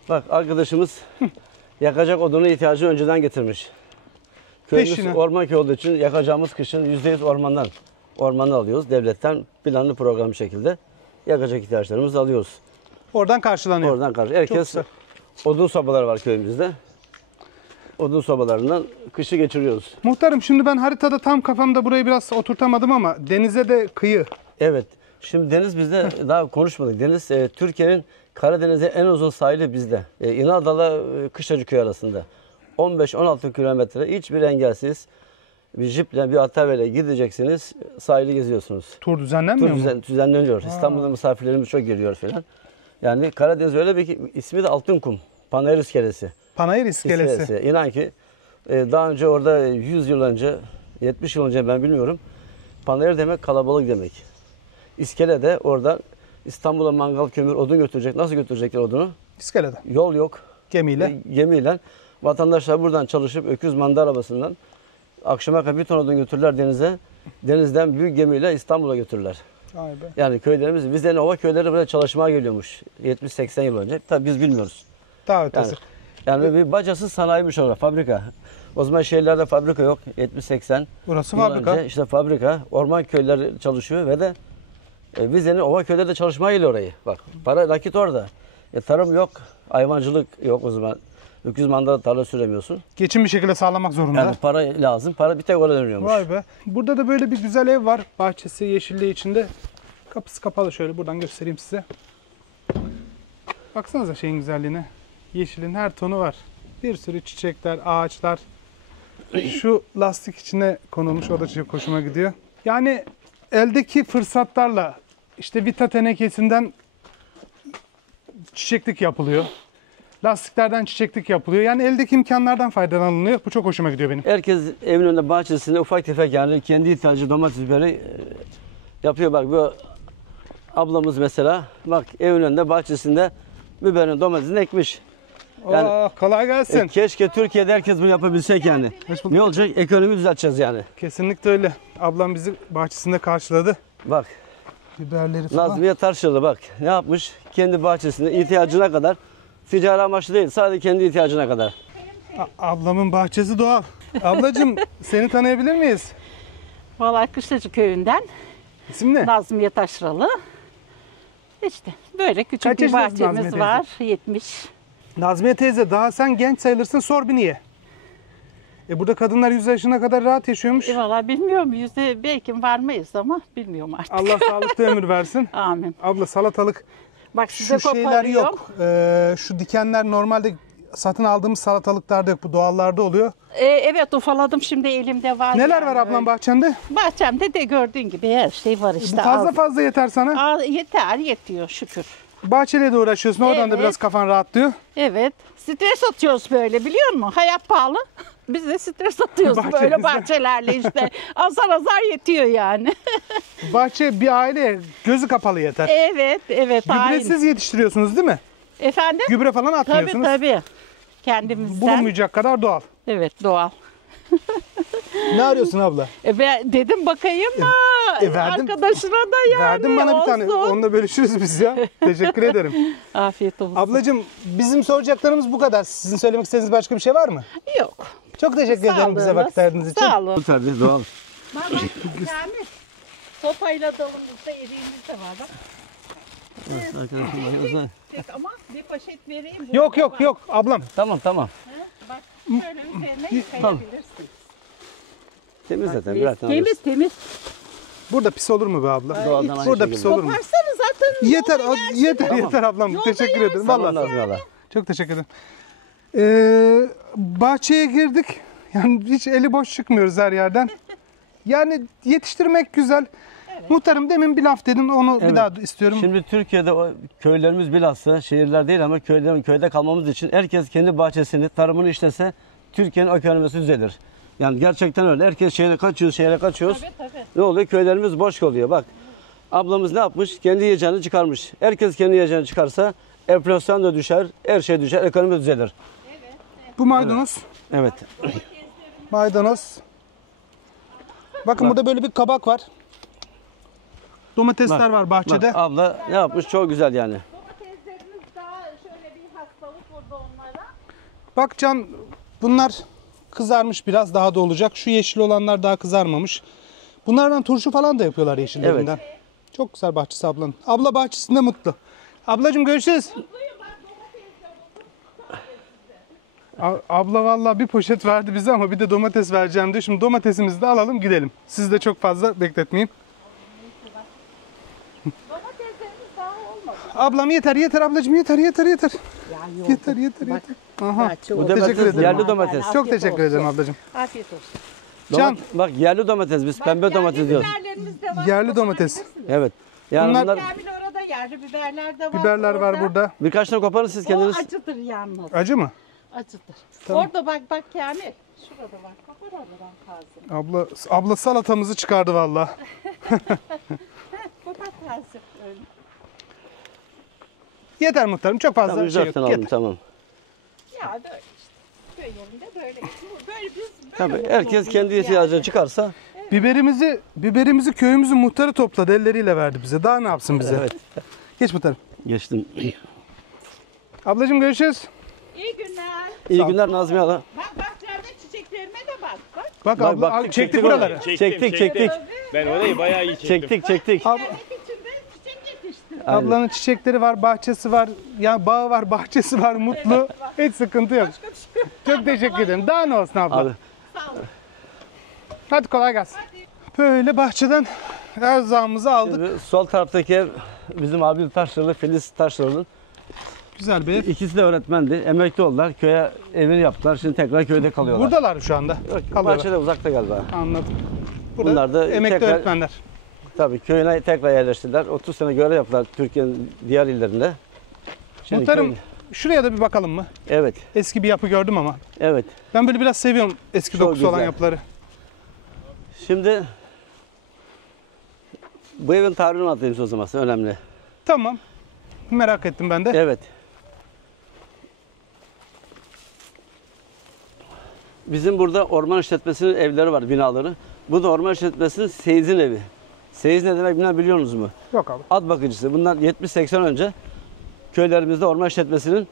Bak arkadaşımız yakacak odunu ihtiyacını önceden getirmiş. Köyümüz Peşine. orman köyü olduğu için yakacağımız kışın %100 ormandan alıyoruz. Devletten planlı programlı şekilde yakacak ihtiyaçlarımızı alıyoruz. Oradan karşılanıyor. Oradan karşı. Herkes odun sobaları var köyümüzde. Odun sobalarından kışı geçiriyoruz. Muhtarım şimdi ben haritada tam kafamda burayı biraz oturtamadım ama denize de kıyı. Evet. Şimdi deniz bizde daha konuşmadık. Deniz Türkiye'nin Karadeniz'e en uzun sahili bizde. İnada'la Kışlacıköy arasında. 15-16 kilometre hiçbir engelsiz bir jiple bir ataveyle gideceksiniz. Sahili geziyorsunuz. Tur düzenlenmiyor mu? Düzenleniyor. İstanbul'da misafirlerimiz çok geliyor falan. Yani Karadeniz öyle bir ismi de Altınkum. Panayır İskelesi. Panayır İskelesi. İnan ki daha önce orada 100 yıl önce, 70 yıl önce ben bilmiyorum. Panayır demek kalabalık demek. İskele de orada İstanbul'a mangal, kömür, odun götürecek. Nasıl götürecekler odunu? İskelede. Yol yok. Gemiyle. Gemiyle. Vatandaşlar buradan çalışıp öküz manda arabasından akşama kadar bir ton odun götürürler denize. Denizden büyük gemiyle İstanbul'a götürürler. Vay be. Yani köylerimiz, bizlerin ova köyleri buraya çalışmaya geliyormuş 70-80 yıl önce. Tabii biz bilmiyoruz. Daha ötesi. Yani bir bacasız sanayiymiş orada, fabrika. O zaman şehirlerde fabrika yok. 70-80 Burası yıl fabrika. önce işte fabrika, orman köyleri çalışıyor ve de bizlerin ova köyleri de çalışmaya geliyor orayı. Bak para nakit orada. Tarım yok, hayvancılık yok o zaman. Öküz mandala tarla süremiyorsun. Geçim bir şekilde sağlamak zorunda. Yani para lazım. Para bir tek orada dönüyormuş. Vay be. Burada da böyle bir güzel ev var. Bahçesi, yeşilliği içinde. Kapısı kapalı şöyle. Buradan göstereyim size. Baksanıza şeyin güzelliğine. Yeşilin her tonu var. Bir sürü çiçekler, ağaçlar. Şu lastik içine konulmuş. O da çok hoşuma gidiyor. Yani eldeki fırsatlarla işte vita tenekesinden çiçeklik yapılıyor. Lastiklerden çiçeklik yapılıyor. Yani eldeki imkanlardan faydalanılıyor. Bu çok hoşuma gidiyor benim. Herkes evin önünde bahçesinde ufak tefek yani kendi ihtiyacı domates biberi yapıyor. Bak bu ablamız mesela bak evin önünde bahçesinde biberin domatesini ekmiş. Yani, kolay gelsin. Keşke Türkiye'de herkes bunu yapabilsek yani. Ne olacak? Ekonomiyi düzelteceğiz yani. Kesinlikle öyle. Ablam bizi bahçesinde karşıladı. Bak. Biberleri falan. Nazmiye Tarşalı bak ne yapmış? Kendi bahçesinde ihtiyacına kadar. Ticari amaçlı değil. Sadece kendi ihtiyacına kadar. Ablamın bahçesi doğal. Ablacığım seni tanıyabilir miyiz? Vallahi Kışlacı köyünden. İsim ne? Nazmiye Taşralı. İşte böyle küçük Kaç bir yaşındasın bahçemiz Nazmiye var. 70. Nazmiye teyze daha sen genç sayılırsın, sor bir niye? Burada kadınlar 100 yaşına kadar rahat yaşıyormuş. Vallahi bilmiyorum belki var mıyız ama bilmiyorum artık. Allah sağlıklı ömür versin. Amin. Abla salatalık. Bak size Şu şeyler yok. Şu dikenler normalde satın aldığımız salatalıklarda yok. Bu doğallarda oluyor. Evet ufaladım şimdi elimde var. Neler yani var ablam bahçende? Bahçemde de gördüğün gibi her şey var işte. Bu fazla yeter sana. Yetiyor şükür. Bahçeyle de uğraşıyorsun. Oradan da Evet. biraz kafan rahatlıyor. Evet. Stres atıyoruz böyle biliyor musun? Hayat pahalı. Biz de stres atıyoruz Bahçemizde. böyle bahçelerle işte. Azar azar yetiyor yani. Bahçe bir aile gözü kapalı yeter. Evet. Gübresiz Aynen. yetiştiriyorsunuz değil mi? Efendim? Gübre falan atmıyorsunuz. Tabii. Kendimizden. Bulunmayacak kadar doğal. Evet doğal. Ne arıyorsun abla? Ben dedim bakayım mı? Verdim. Arkadaşına da yani. Verdin bana bir tane. olsun. Onunla bölüşürüz biz ya. Teşekkür ederim. Afiyet olsun. Ablacığım bizim soracaklarımız bu kadar. Sizin söylemek istediğiniz başka bir şey var mı? Yok. Çok teşekkür ederim bize vakit ayırdığınız için. Sağ olun. Tabii doğal. Kamil. Sopayla dalımızda eriğimiz de var bak. Ama bir poşet vereyim. Yok ablam. Tamam. Bak şöyle üzerine yıkayabilirsin. Temiz zaten. Birer tane alırız. Temiz. Burada pis olur mu be abla? Doğaldan aynı Burada şekilde. pis olur mu? Koparsanız zaten Yeter ablam. Teşekkür ederim. Tamam, Vallahi. Nazmiye abla. Çok teşekkür ederim. Bahçeye girdik. Yani hiç eli boş çıkmıyoruz her yerden. Yani yetiştirmek güzel. Muhtarım demin bir laf dedin, onu bir Evet. daha istiyorum. Şimdi Türkiye'de köylerimiz bilhassa şehirler değil ama köyde kalmamız için herkes kendi bahçesini, tarımını işlese Türkiye'nin ekonomisi düzelir. Yani gerçekten öyle. Herkes şehre kaçıyoruz. Tabii. Ne oluyor? Köylerimiz boş kalıyor. Bak ablamız ne yapmış? Kendi yiyeceğini çıkarmış. Herkes kendi yiyeceğini çıkarsa enflasyon da düşer, her şey düşer, ekonomi düzelir. Bu maydanoz. Evet. Maydanoz. Bakın burada böyle bir kabak var. Domatesler var bahçede. Bak, abla ne yapmış? Çok güzel yani. Domateslerimiz daha şöyle bir hastalık vurdu onlara. Bak Can, bunlar kızarmış, biraz daha da olacak. Şu yeşil olanlar daha kızarmamış. Bunlardan turşu falan da yapıyorlar yeşillerinden. Çok güzel bahçesi ablanın. Abla bahçesinde mutlu. Ablacığım görüşürüz. Abla vallahi bir poşet verdi bize ama bir de domates vereceğim diyor. Şimdi domatesimizi de alalım gidelim. Sizi de çok fazla bekletmeyeyim. Domateslerimiz daha olmadı. Ablam yeter ablacığım, yeter. Yeter. Aha. Bu Teşekkür domates ederim. yerli domates. Çok teşekkür ederim ablacığım. Afiyet olsun. Can, Bak yerli domates, biz pembe domates diyoruz. Biberlerimiz de var. yerli domates. Evet. Yani Bunlar- bunlar Kamil orada yerli biberler de var. Biberler var burada. birkaç tane koparın siz kendiniz. O acıdır yalnız. Acı mı? Acıdır. Tamam. Orada bak Kamil. Şurada bak. Kapar oradan kazım. Abla salatamızı çıkardı vallahi. Kopar kazım. Öyle. Yeter muhtarım, çok fazla Tamam, şey yok. zaten aldım Yeter. tamam. Ya böyle işte. Köy yerinde böyle. Böyle biz böyle Tabii mutlu herkes oluyoruz kendi yani. ihtiyacını çıkarsa. Biberimizi köyümüzün muhtarı topladı, elleriyle verdi bize. Daha ne yapsın bize? Evet. Geç muhtarım. Geçtim. Ablacığım görüşürüz. İyi günler. İyi günler Nazmiye hala. Bak bahçede çiçeklerime de bak. Bak. Bak Bak, abla, baktık, çektik çektik buraları. Çektik. Ben orayı bayağı iyi çektim. Çektik. Ab- İçinde çiçek yetişti. ablanın çiçekleri var, bahçesi var, ya bağı var, bahçesi var, mutlu. Hiç sıkıntı yok. Çok teşekkür ederim. Daha ne olsun abla? Abi Hadi kolay gelsin. Böyle bahçeden erzağımızı aldık. şimdi sol taraftaki ev bizim abi Taşralı, Filiz Taşralı'nın. Güzel bir ev. İkisi de öğretmendi. Emekli oldular. Köye evini yaptılar. Şimdi tekrar köyde kalıyorlar. Buradalar şu anda. Kalıyorlar. Bahçede uzakta galiba. Anladım. Burada Bunlar da emekli tekrar- öğretmenler. Tabii köyüne tekrar yerleştiler. 30 sene görev yaptılar Türkiye'nin diğer illerinde. Şimdi Muhtarım köy- şuraya da bir bakalım mı? Evet. Eski bir yapı gördüm ama. Evet. Ben böyle biraz seviyorum eski Çok dokusu olan güzel. yapıları. Şimdi bu evin tarihini anlatayım o zaman. Önemli. Tamam. Merak ettim ben de. Evet. Bizim burada orman işletmesinin evleri var, binaları. Bu da orman işletmesinin seyizin evi. Seyiz ne demek bilmem biliyor musunuz mu? Yok abi. At bakıcısı. Bundan 70-80 önce köylerimizde orman işletmesinin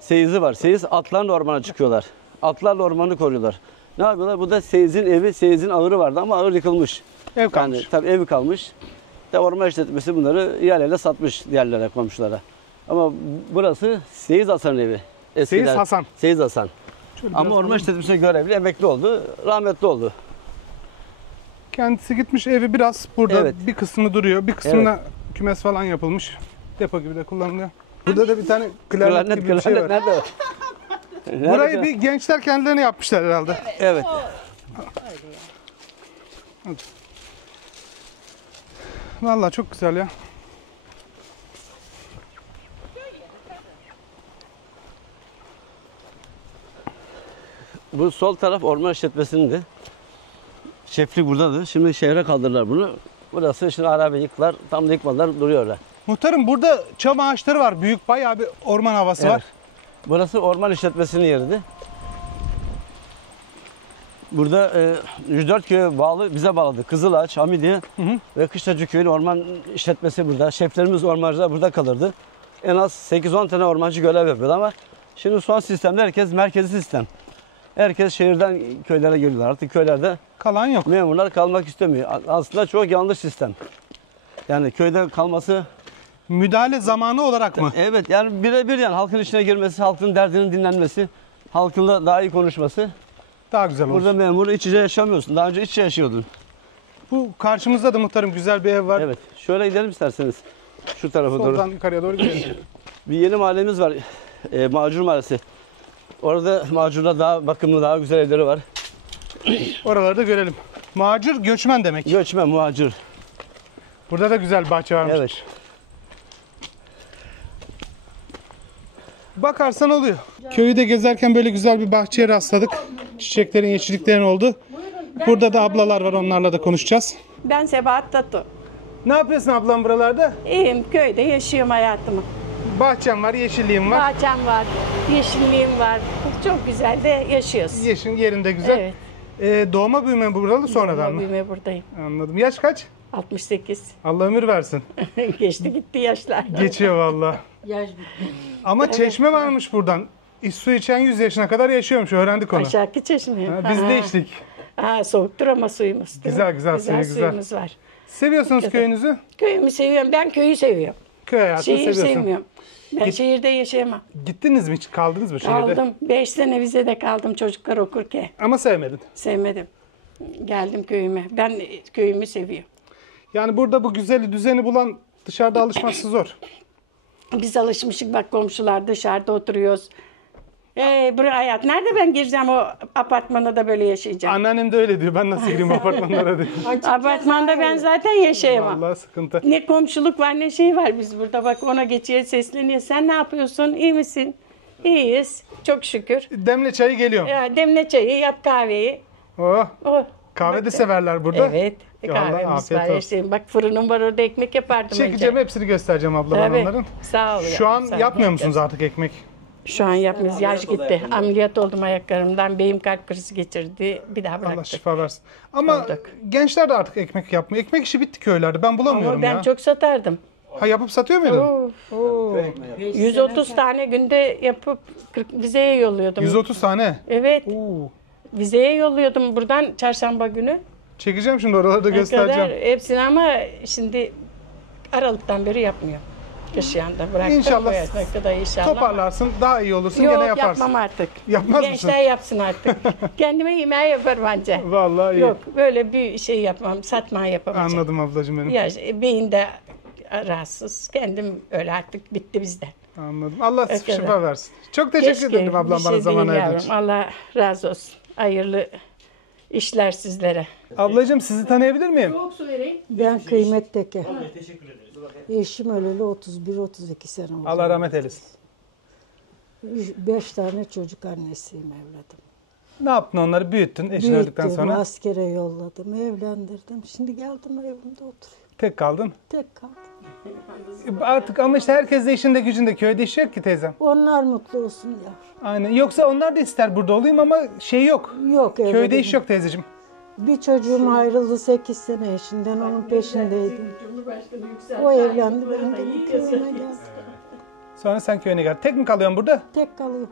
seyizi var. Seyiz atlarla ormana çıkıyorlar. Atlarla ormanı koruyorlar. Ne yapıyorlar? Bu da seyizin evi, seyizin ahırı vardı ama ahır yıkılmış. Ev kalmış. Yani tabii evi kalmış. De orman işletmesi bunları ihaleyle satmış diğerlere, komşulara. Ama burası Seyiz Hasan'ın evi. Seyiz Hasan. Seyiz Hasan. Şöyle Ama biraz orman alalım. işletmesine görevli, emekli oldu, rahmetli oldu. Kendisi gitmiş, evi biraz burada, Evet. bir kısmı duruyor. Bir kısmına kümes falan yapılmış. Depo gibi de kullanılıyor. Burada da bir tane klarnet gibi bir şey var. Nerede? Nerede? Burayı bir gençler kendilerine yapmışlar herhalde. Evet. Vallahi çok güzel ya. Bu sol taraf orman işletmesinin de. Şeflik buradadır. Şimdi şehre kaldırırlar bunu. Burası şimdi arabe yıktılar. Tam da yıkmadılar, duruyorlar. Muhtarım burada çam ağaçları var. Büyük bayağı bir orman havası var. Burası orman işletmesinin yeriydi. Burada 104 köye bağlı, bize bağladı. Kızılağaç, Hamidiye ve Kışlacı köyün orman işletmesi burada. Şeflerimiz, ormancılar burada kalırdı. En az 8-10 tane ormancı görev yapıyordu ama şimdi son sistemde herkes merkezi sistem. Herkes şehirden köylere geliyorlar. Artık köylerde kalan yok. Memurlar kalmak istemiyor. Aslında çok yanlış sistem. Yani köyde kalması... Müdahale zamanı olarak mı? Evet, yani birebir yani halkın içine girmesi, halkın derdinin dinlenmesi, halkınla daha iyi konuşması. Daha güzel olur. Burada memur iç içe yaşamıyorsun. Daha önce iç içe yaşıyordun. Bu karşımızda da muhtarım güzel bir ev var. Evet. Şöyle gidelim isterseniz. Şu tarafa doğru. Soldan yukarıya doğru gidelim. Bir yeni mahallemiz var. Macur Mahallesi. Orada macurlar daha bakımlı, daha güzel evleri var. Oraları da görelim. Macur göçmen demek. Göçmen, muhacir. Burada da güzel bahçe varmış. Evet. Bakarsan oluyor. Köyü de gezerken böyle güzel bir bahçeye rastladık. Çiçeklerin, yeşilliklerin oldu. Burada da ablalar var, onlarla da konuşacağız. Ben Sebahat Tatu. Ne yapıyorsun ablam buralarda? İyiyim, köyde yaşıyorum hayatımı. Bahçem var, yeşilliğim var. Bahçem var, yeşilliğim var. Çok güzel de yaşıyoruz. Yeşil yerinde güzel. Evet. Doğma büyüme buralı sonradan mı? Büyüme buradayım. Anladım. Yaş kaç? 68. Allah ömür versin. Geçti gitti yaşlar. Geçiyor valla. Yaş Ama çeşme varmış buradan. Su içen 100 yaşına kadar yaşıyormuş. Öğrendik onu. Aşağıki çeşme. Biz de içtik. Soğuktur ama suyumuz. Güzel suyu güzel. Suyumuz var. Seviyorsunuz köyünüzü? Köyümü seviyorum. Ben köyü seviyorum. Köy hayatını Şehir seviyorsun. sevmiyorum. Ben şehirde yaşayamam. Gittiniz mi hiç? Kaldınız mı şehirde? Kaldım. 5 sene vizede kaldım çocuklar okurken. Ama sevmedin. Sevmedim. Geldim köyüme. Ben köyümü seviyorum. Yani burada bu güzeli düzeni bulan dışarıda alışması zor. Biz alışmışık bak komşular dışarıda oturuyoruz. Buraya hayat. Nerede ben gireceğim o apartmana da böyle yaşayacağım? Anneannem de öyle diyor. Ben nasıl gireyim apartmanlara diyor. Apartmanda ben zaten yaşayamam. Vallahi sıkıntı. Ne komşuluk var ne şey var biz burada. Bak ona geçiyor sesleniyor. Sen ne yapıyorsun? İyi misin? İyiyiz. Çok şükür. Demle çayı geliyor. Ya, demle çayı, yap kahveyi. Oh. Oh. Kahve de severler burada. Evet. Vallahi Kahvemiz afiyet var. olsun. Işte, bak fırınım var orada ekmek yapardım Çekeceğim, önce. hepsini göstereceğim abla ben Tabii. onların. Sağ ol. Şu an Sağ ol. yapmıyor musunuz artık ekmek? Şu an yapmıyoruz. Yaş gitti. Ameliyat oldum ayaklarımdan. Beyim kalp krizi geçirdi. Bir daha bıraktık. Allah şifa versin. Ama Olduk. gençler de artık ekmek yapmıyor. Ekmek işi bitti köylerde. Ben bulamıyorum Ama ben ya. çok satardım. Ha, yapıp satıyor muydun? 130 tane günde yapıp 40 vizeye yolluyordum. 130 tane. Evet. Vizeye yolluyordum buradan çarşamba günü. Çekeceğim şimdi, oraları da göstereceğim. Kadar, hepsini ama şimdi Aralık'tan beri yapmıyor. Kış yanında bıraktım. İnşallah bu yaşına kadar inşallah. Toparlarsın, daha iyi olursun, Yok, gene yaparsın. yapmam artık. Yapmaz Gençler mısın? yapsın artık. Kendime yemeği yaparım anca. Vallahi iyi. Yok böyle bir şey yapmam, satma yapamayacağım. Anladım ablacığım benim. Ya beyinde rahatsız. Kendim öyle artık bitti bizde. Anladım. Allah O şifa kadar. versin. Çok teşekkür Keşke, ederim ablam bir bana şey zaman değil ayırdığın için. yavrum. Allah razı olsun. Hayırlı işler sizlere. Ablacığım sizi tanıyabilir miyim? Ben Kıymet Teke. Eşim öleli 31-32 sene oldu. Allah rahmet eylesin. 5 tane çocuk annesiyim, evladım. Ne yaptın onları? Büyüttün eşin öldükten Büyüttüm, sonra. askere yolladım, evlendirdim. Şimdi geldim evimde oturuyorum. Tek kaldın. Tek kaldım. Artık ama işte herkes de işinde gücünde, köyde iş yok ki teyzem. Onlar mutlu olsun ya. Aynen. Yoksa onlar da ister burada olayım ama şey yok. Yok evladım. Köyde iş yok teyzeciğim. Bir çocuğum ayrıldı 8 sene eşinden, onun peşindeydim. O evlendi, ben de bu köyüme geldim. Sonra sen köyüne gel. Tek mi kalıyorsun burada? Tek kalıyor.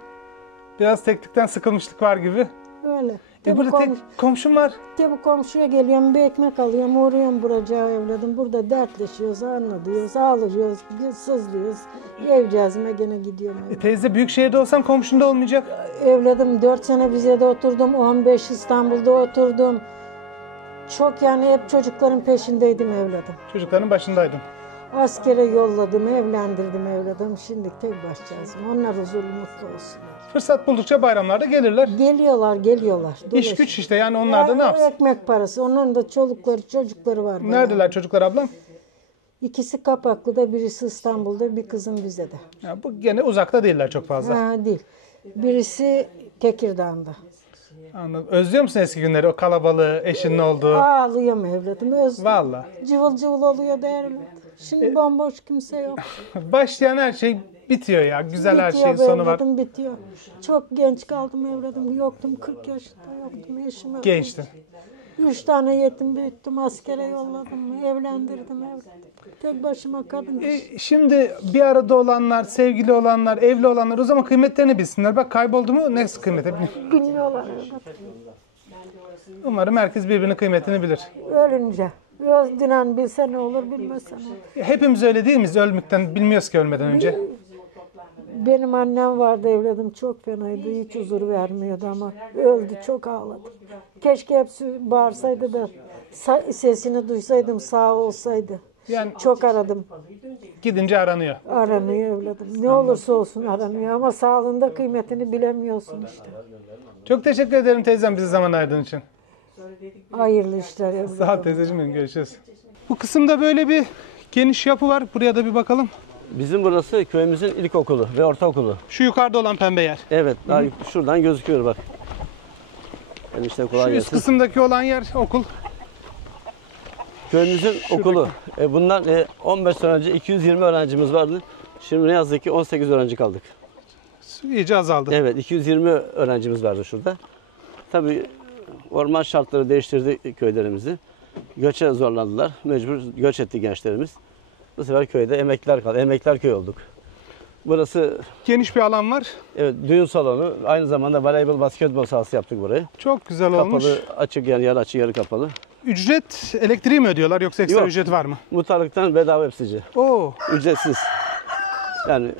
Biraz teklikten sıkılmışlık var gibi. Öyle. Burada tek komşum var. Tabi komşuya geliyorum, bir ekmek alıyorum, uğruyorum buracağı evladım. Burada dertleşiyoruz, anlatıyoruz, ağlıyoruz, sızlıyoruz. Evcazime gene gidiyorum. Teyze büyük şehirde olsam komşunda olmayacak. Evladım 4 sene Vize'de oturdum, 15 İstanbul'da oturdum. Çok yani hep çocukların peşindeydim evladım. Çocukların başındaydın. Askere yolladım, evlendirdim evladım. Şimdi tek başlayacağız. Onlar huzurlu, mutlu olsunlar. Fırsat buldukça bayramlarda gelirler. Geliyorlar. İş güç işte, yani onlar da ne yapsın? Ekmek parası. Onların da çocukları var. Neredeler çocuklar ablam? İkisi Kapaklı'da, birisi İstanbul'da, bir kızım Vize'de. Ya bu gene uzakta değiller çok fazla. Ha, değil. Birisi Tekirdağ'da. Anladım. Özlüyor musun eski günleri, o kalabalığı, eşinin olduğu? Ağlıyorum evladım. Vallahi. Cıvıl cıvıl oluyor değerli. Şimdi bomboş kimse yok. Başlayan her şey bitiyor ya. Güzel her Bitiyor şeyin be sonu var. evladım, bitiyor. Çok genç kaldım evladım. Yoktum 40 yaşında yoktum. Eşim öldü. Gençtin. 3 tane yetim büyüttüm. Askere yolladım. Evlendirdim evladım. Tek başıma kadın. Şimdi bir arada olanlar, sevgili olanlar, evli olanlar o zaman kıymetlerini bilsinler. Bak kayboldu mu ne kıymeti Bilmiyorlar evladım. Umarım herkes birbirinin kıymetini bilir. Ölünce. Öldüren bilse ne olur, bilmese ne olur. Hepimiz öyle değil miyiz? Ölmekten bilmiyoruz ki ölmeden önce. Benim annem vardı evladım, çok fenaydı, hiç huzur vermiyordu ama öldü, çok ağladım. Keşke hepsi bağırsaydı da sesini duysaydım, sağ olsaydı. Yani çok aradım. Gidince aranıyor. Aranıyor evladım. Ne olursa olsun aranıyor ama sağlığında kıymetini bilemiyorsun işte. Çok teşekkür ederim teyzem bize zaman ayırdığın için. Hayırlı işler evladım. Sağ ol teyzeciğim benim, görüşürüz. Bu kısımda böyle bir geniş yapı var. Buraya da bir bakalım. Bizim burası köyümüzün ilkokulu ve ortaokulu. Şu yukarıda olan pembe yer. Evet, daha şuradan gözüküyor bak. Enişte kolay Şu üst gelsin. kısımdaki olan yer okul. Köyümüzün okulu. Bundan 15 sene önce 220 öğrencimiz vardı. Şimdi ne yazık ki 18 öğrenci kaldık. İyice azaldı. Evet, 220 öğrencimiz vardı şurada. Tabii orman şartları değiştirdi köylerimizi. Göçe zorlandılar. Mecbur göç etti gençlerimiz. Bu sefer köyde emekliler kaldı. Emekliler köy olduk. Burası geniş bir alan var. Evet, düğün salonu. Aynı zamanda voleybol, basketbol sahası yaptık burayı. Çok güzel olmuş. Kapalı, açık yani yarı açık, yarı kapalı. Ücret elektriği mi ödüyorlar yoksa ekstra Yok. ücret var mı? Muhtarlıktan bedava hepsici. Oo. Ücretsiz. Yani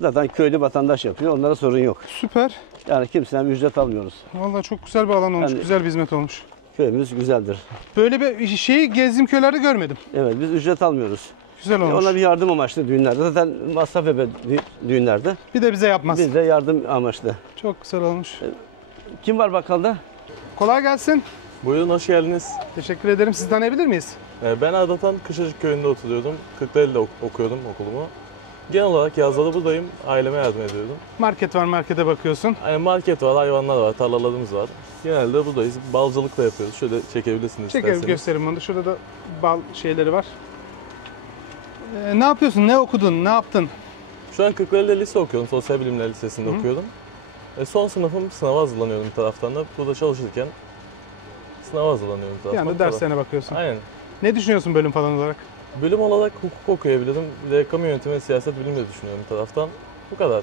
zaten köylü vatandaş yapıyor. Onlara sorun yok. Süper. Yani kimseden bir ücret almıyoruz. Vallahi çok güzel bir alan olmuş. Yani- Güzel bir hizmet olmuş. Köyümüz güzeldir. Böyle bir şeyi gezdiğim köylerde görmedim. Evet, biz ücret almıyoruz. Güzel olmuş. Ona bir yardım amaçlı düğünlerde. Zaten masraf yapıyor düğünlerde. Bir de bize yapmaz. Biz de yardım amaçlı. Çok güzel olmuş. Kim var bakkalda? Kolay gelsin. Buyurun, hoş geldiniz. Teşekkür ederim. Sizi tanıyabilir miyiz? Ben Ardatan Kışlacık köyünde oturuyordum. Kırklareli'de okuyordum okulumu. Genel olarak yazları buradayım. Aileme yardım ediyordum. Market var, markete bakıyorsun. Yani market var, hayvanlar var, tarlalarımız var. Genelde buradayız. Balcılık da yapıyoruz. Şöyle çekebilirsiniz Çekelim, isterseniz. göstereyim onu da. Şurada da bal şeyleri var. Ne yapıyorsun? Ne okudun? Ne yaptın? Şu an Kırklareli'de lise okuyorum. Sosyal Bilimler Lisesi'nde okuyordum. Son sınıfım, sınava hazırlanıyorum bir taraftan da. Burada çalışırken sınava hazırlanıyorum bir Bir taraftan. anda derslerine bakıyorsun. Aynen. Ne düşünüyorsun bölüm falan olarak? Bölüm olarak hukuk okuyabilirim. Bir de kamu yönetimi ve siyaset bilimi de düşünüyorum bir taraftan. Bu kadar.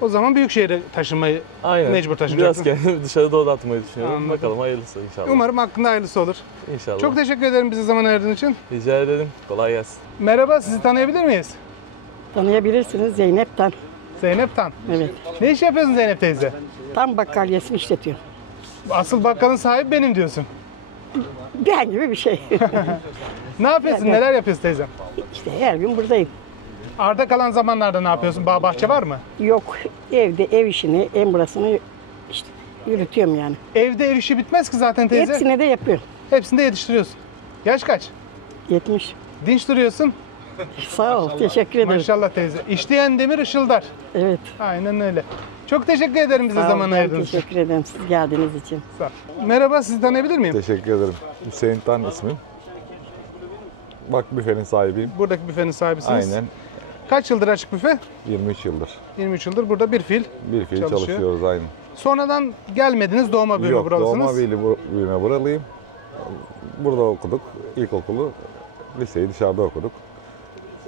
O zaman büyük şehre taşınmayı Aynen. mecbur taşınacaksın. Biraz kendimi dışarı doğru atmayı düşünüyorum. Anladım. Bakalım hayırlısı inşallah. Umarım hakkında hayırlısı olur. İnşallah. Çok teşekkür ederim bize zaman ayırdığın için. Rica ederim. Kolay gelsin. Merhaba, sizi tanıyabilir miyiz? Tanıyabilirsiniz, Zeynep Tan. Zeynep Tan. Evet. Ne iş yapıyorsun Zeynep teyze? Tam bakkaliyesini işletiyor. Asıl bakkalın sahibi benim diyorsun. Ben gibi bir şey. Ne yapıyorsun? Evet. Neler yapıyorsun teyzem? İşte her gün buradayım. Arda kalan zamanlarda ne yapıyorsun? Bağ bahçe var mı? Yok, evde ev işini, en burasını işte yürütüyorum yani. Evde ev işi bitmez ki zaten teyze. Hepsine de yapıyorum. Hepsini de yetiştiriyorsun. Yaş kaç? 70. Dinç duruyorsun. Sağ ol, teşekkür ederim. Maşallah teyze. İşleyen demir ışıldar. Evet. Aynen öyle. Çok teşekkür ederim bize Sağ ol, zaman ben ayırdığınız için. teşekkür ederim siz geldiğiniz için. Sağ ol. Merhaba, sizi tanıyabilir miyim? Teşekkür ederim. Hüseyin Tan ismim. Bak büfenin sahibiyim. Buradaki büfenin sahibisiniz. Aynen. Kaç yıldır açık büfe? 23 yıldır. 23 yıldır burada bir fiil Bir fiil çalışıyor. çalışıyoruz aynen. Sonradan gelmediniz, doğma büyüme Yok, buralısınız. doğma büyüme buralıyım. Burada okuduk. İlkokulu, liseyi dışarıda okuduk.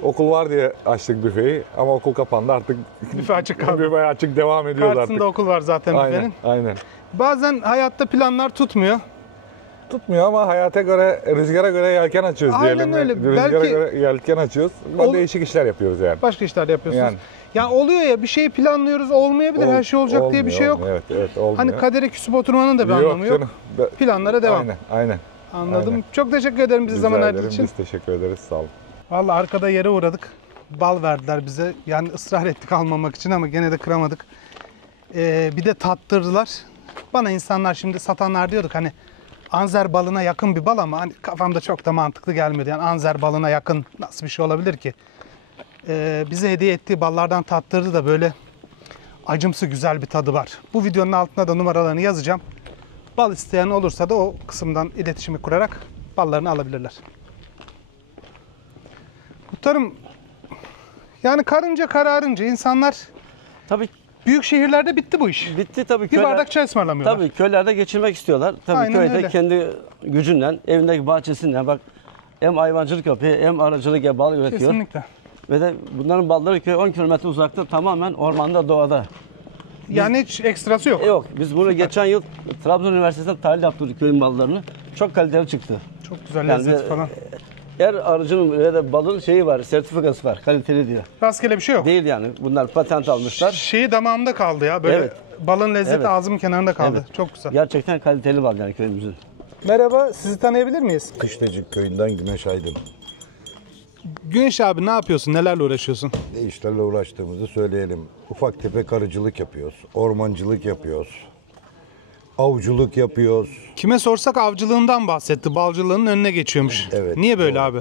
Okul var diye açtık büfeyi ama okul kapandı artık. Büfe açık kaldı. Büfe açık devam ediyoruz Karşısında artık. okul var zaten Aynen, büfenin. aynen. Bazen hayatta planlar tutmuyor. Tutmuyor ama hayata göre, rüzgara göre yelken açıyoruz Aynen diyelim. öyle. Rüzgara Belki- göre yelken açıyoruz. Değişik işler yapıyoruz yani. Başka işler de yapıyorsunuz. Yani. Ya oluyor ya, bir şey planlıyoruz, olmayabilir, her şey olacak diye bir şey yok. Olmuyor, evet, evet, olmuyor. Hani kadere küsüp oturmanın da bir Yok anlamı yok. canım. Planlara devam. Aynen, aynen. Anladım. Aynen. Çok teşekkür ederim bize Rica zaman ederim, ayırdığınız için. Biz teşekkür ederiz, sağ olun. Vallahi arkada yere uğradık. Bal verdiler bize. Yani ısrar ettik almamak için ama gene de kıramadık. Bir de tattırdılar. Bana insanlar şimdi satanlar diyorduk hani Anzer balına yakın bir bal ama hani kafamda çok da mantıklı gelmedi. Yani Anzer balına yakın nasıl bir şey olabilir ki? Bize hediye ettiği ballardan tattırdı da böyle acımsı güzel bir tadı var. Bu videonun altına da numaralarını yazacağım. Bal isteyen olursa da o kısımdan iletişimi kurarak ballarını alabilirler. Muhtarım, yani karınca kararınca insanlar tabii büyük şehirlerde bitti bu iş. Bitti tabii. Bir bardak çay ısmarlamıyorlar. Tabii köylerde geçirmek istiyorlar. Tabii Aynen köyde öyle. kendi gücünden, evindeki bahçesinden bak hem hayvancılık yapıyor hem arıcılık ya bal üretiyor. Kesinlikle. Ve de bunların balları köy 10 kilometre uzakta tamamen ormanda, doğada. Yani hiç ekstrası yok. Yok. Biz bunu geçen yıl Trabzon Üniversitesi'nde tahlil yaptırdık köyün ballarını. Çok kaliteli çıktı. Çok güzel lezzet falan. Her arıcının ve de balın şeyi var, sertifikası var, kaliteli diyor. Rastgele bir şey yok. Değil yani. Bunlar patent almışlar. Şeyi damağımda kaldı ya. Böyle Evet. balın lezzeti Evet. ağzımın kenarında kaldı. Evet. Çok güzel. Gerçekten kaliteli bal yani köyümüzün. Merhaba, sizi tanıyabilir miyiz? Kışlacık köyünden Güneş Aydın. Güneş abi ne yapıyorsun? Nelerle uğraşıyorsun? Ne işlerle uğraştığımızı söyleyelim. Ufak tefek arıcılık yapıyoruz. Ormancılık yapıyoruz. Avcılık yapıyoruz. Kime sorsak avcılığından bahsetti. Balcılığının önüne geçiyormuş. Evet. Niye böyle doğru. abi?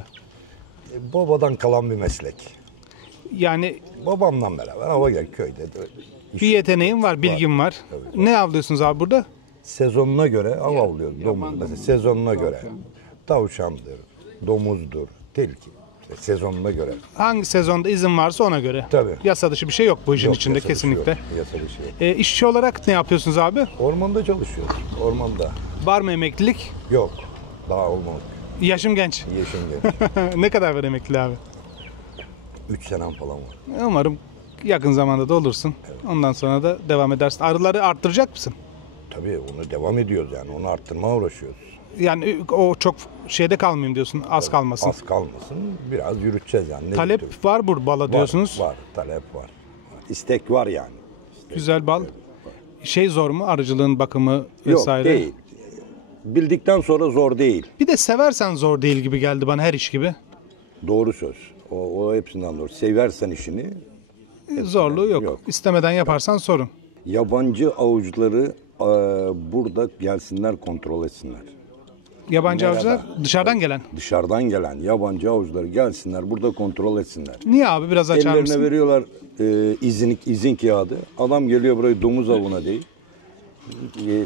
Babadan kalan bir meslek. Yani babamla beraber hava gel köyde de bir yeteneğim var, bilgim var. Ne avlıyorsunuz abi burada? Sezonuna göre av avlıyoruz. Domuz mesela sezonuna göre. Tavşandır, domuzdur, tilki. İşte sezonuna göre. Hangi sezonda izin varsa ona göre. Tabii. Yasa dışı bir şey yok bu işin Yok, içinde yasa dışı kesinlikle. yok, yasa dışı yok. İşçi olarak ne yapıyorsunuz abi? Ormanda çalışıyoruz. Ormanda. Var mı emeklilik? Yok. Daha olmadı. Yaşım genç. Yaşım genç. Ne kadar var emekli abi? 3 senem falan var. Umarım yakın zamanda da olursun. Ondan sonra da devam edersin. Arıları arttıracak mısın? Tabii onu devam ediyoruz yani. Onu arttırmaya uğraşıyoruz. Yani o çok şeyde kalmayayım diyorsun. Az kalmasın. Az kalmasın. Biraz yürüteceğiz yani. Talep var bu bala diyorsunuz. Var. Talep var. İstek var yani. Güzel bal. Şey zor mu? Arıcılığın bakımı vesaire. Yok değil. Bildikten sonra zor değil. Bir de seversen zor değil gibi geldi bana, her iş gibi. Doğru söz. O hepsinden doğru. Seversen işini. Zorluğu yok. İstemeden yaparsan sorun. Yabancı avucuları burada gelsinler, kontrol etsinler. Yabancı avcılar dışarıdan gelen. Dışarıdan gelen yabancı avcıları gelsinler, burada kontrol etsinler. Niye abi, biraz açar Ellerine mısın? veriyorlar izin kağıdı. Adam geliyor burayı domuz avına değil.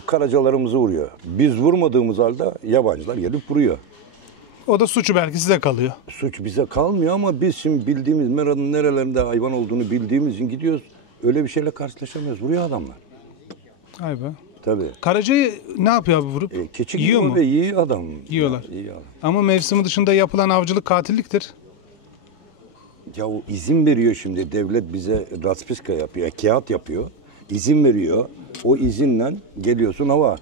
Karacalarımızı vuruyor. Biz vurmadığımız halde yabancılar gelip vuruyor. O da suçu belki size kalıyor. Suç bize kalmıyor ama biz şimdi bildiğimiz Mera'nın nerelerinde hayvan olduğunu bildiğimiz için gidiyoruz. Öyle bir şeyle karşılaşamıyoruz. Vuruyor adamlar. Ay be. Tabii. Karacayı ne yapıyor abi vurup? Keçi yiyor mu? Yiyor adam. Yiyorlar. Yiyor adam. Ama mevsimi dışında yapılan avcılık katilliktir. Ya o izin veriyor şimdi. Devlet bize raspiska yapıyor. Kağıt yapıyor. İzin veriyor. O izinle geliyorsun hava.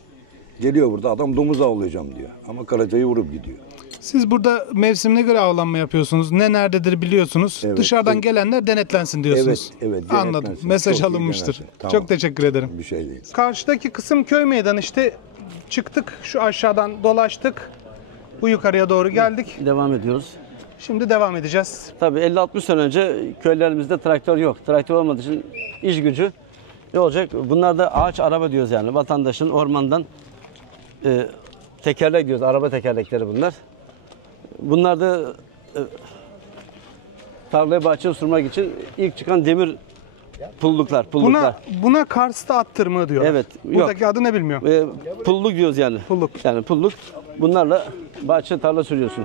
Geliyor burada adam domuz avlayacağım diyor. Ama karacayı vurup gidiyor. Siz burada mevsimine göre avlanma yapıyorsunuz. Ne nerededir biliyorsunuz. Evet, Dışarıdan gelenler denetlensin diyorsunuz. Evet. Anladım. denetlensin. Mesaj Çok iyi alınmıştır. denetlensin. Tamam. Çok teşekkür ederim. Bir şey değil. Karşıdaki kısım köy meydanı işte. Çıktık şu aşağıdan dolaştık. Bu yukarıya doğru geldik. Devam ediyoruz. Şimdi devam edeceğiz. Tabii 50-60 sene önce köylerimizde traktör yok. Traktör olmadığı için iş gücü ne olacak? Bunlar da ağaç araba diyoruz yani. Vatandaşın ormandan tekerlek diyoruz. Araba tekerlekleri bunlar. Bunlar da tarlaya bahçeye sürmek için ilk çıkan demir pulluklar. Buna Kars'ta at tırmığı diyor. Evet. Buradaki adı ne bilmiyorum. Pulluk diyoruz yani. Pulluk. Yani pulluk. Bunlarla bahçe tarla sürüyorsun.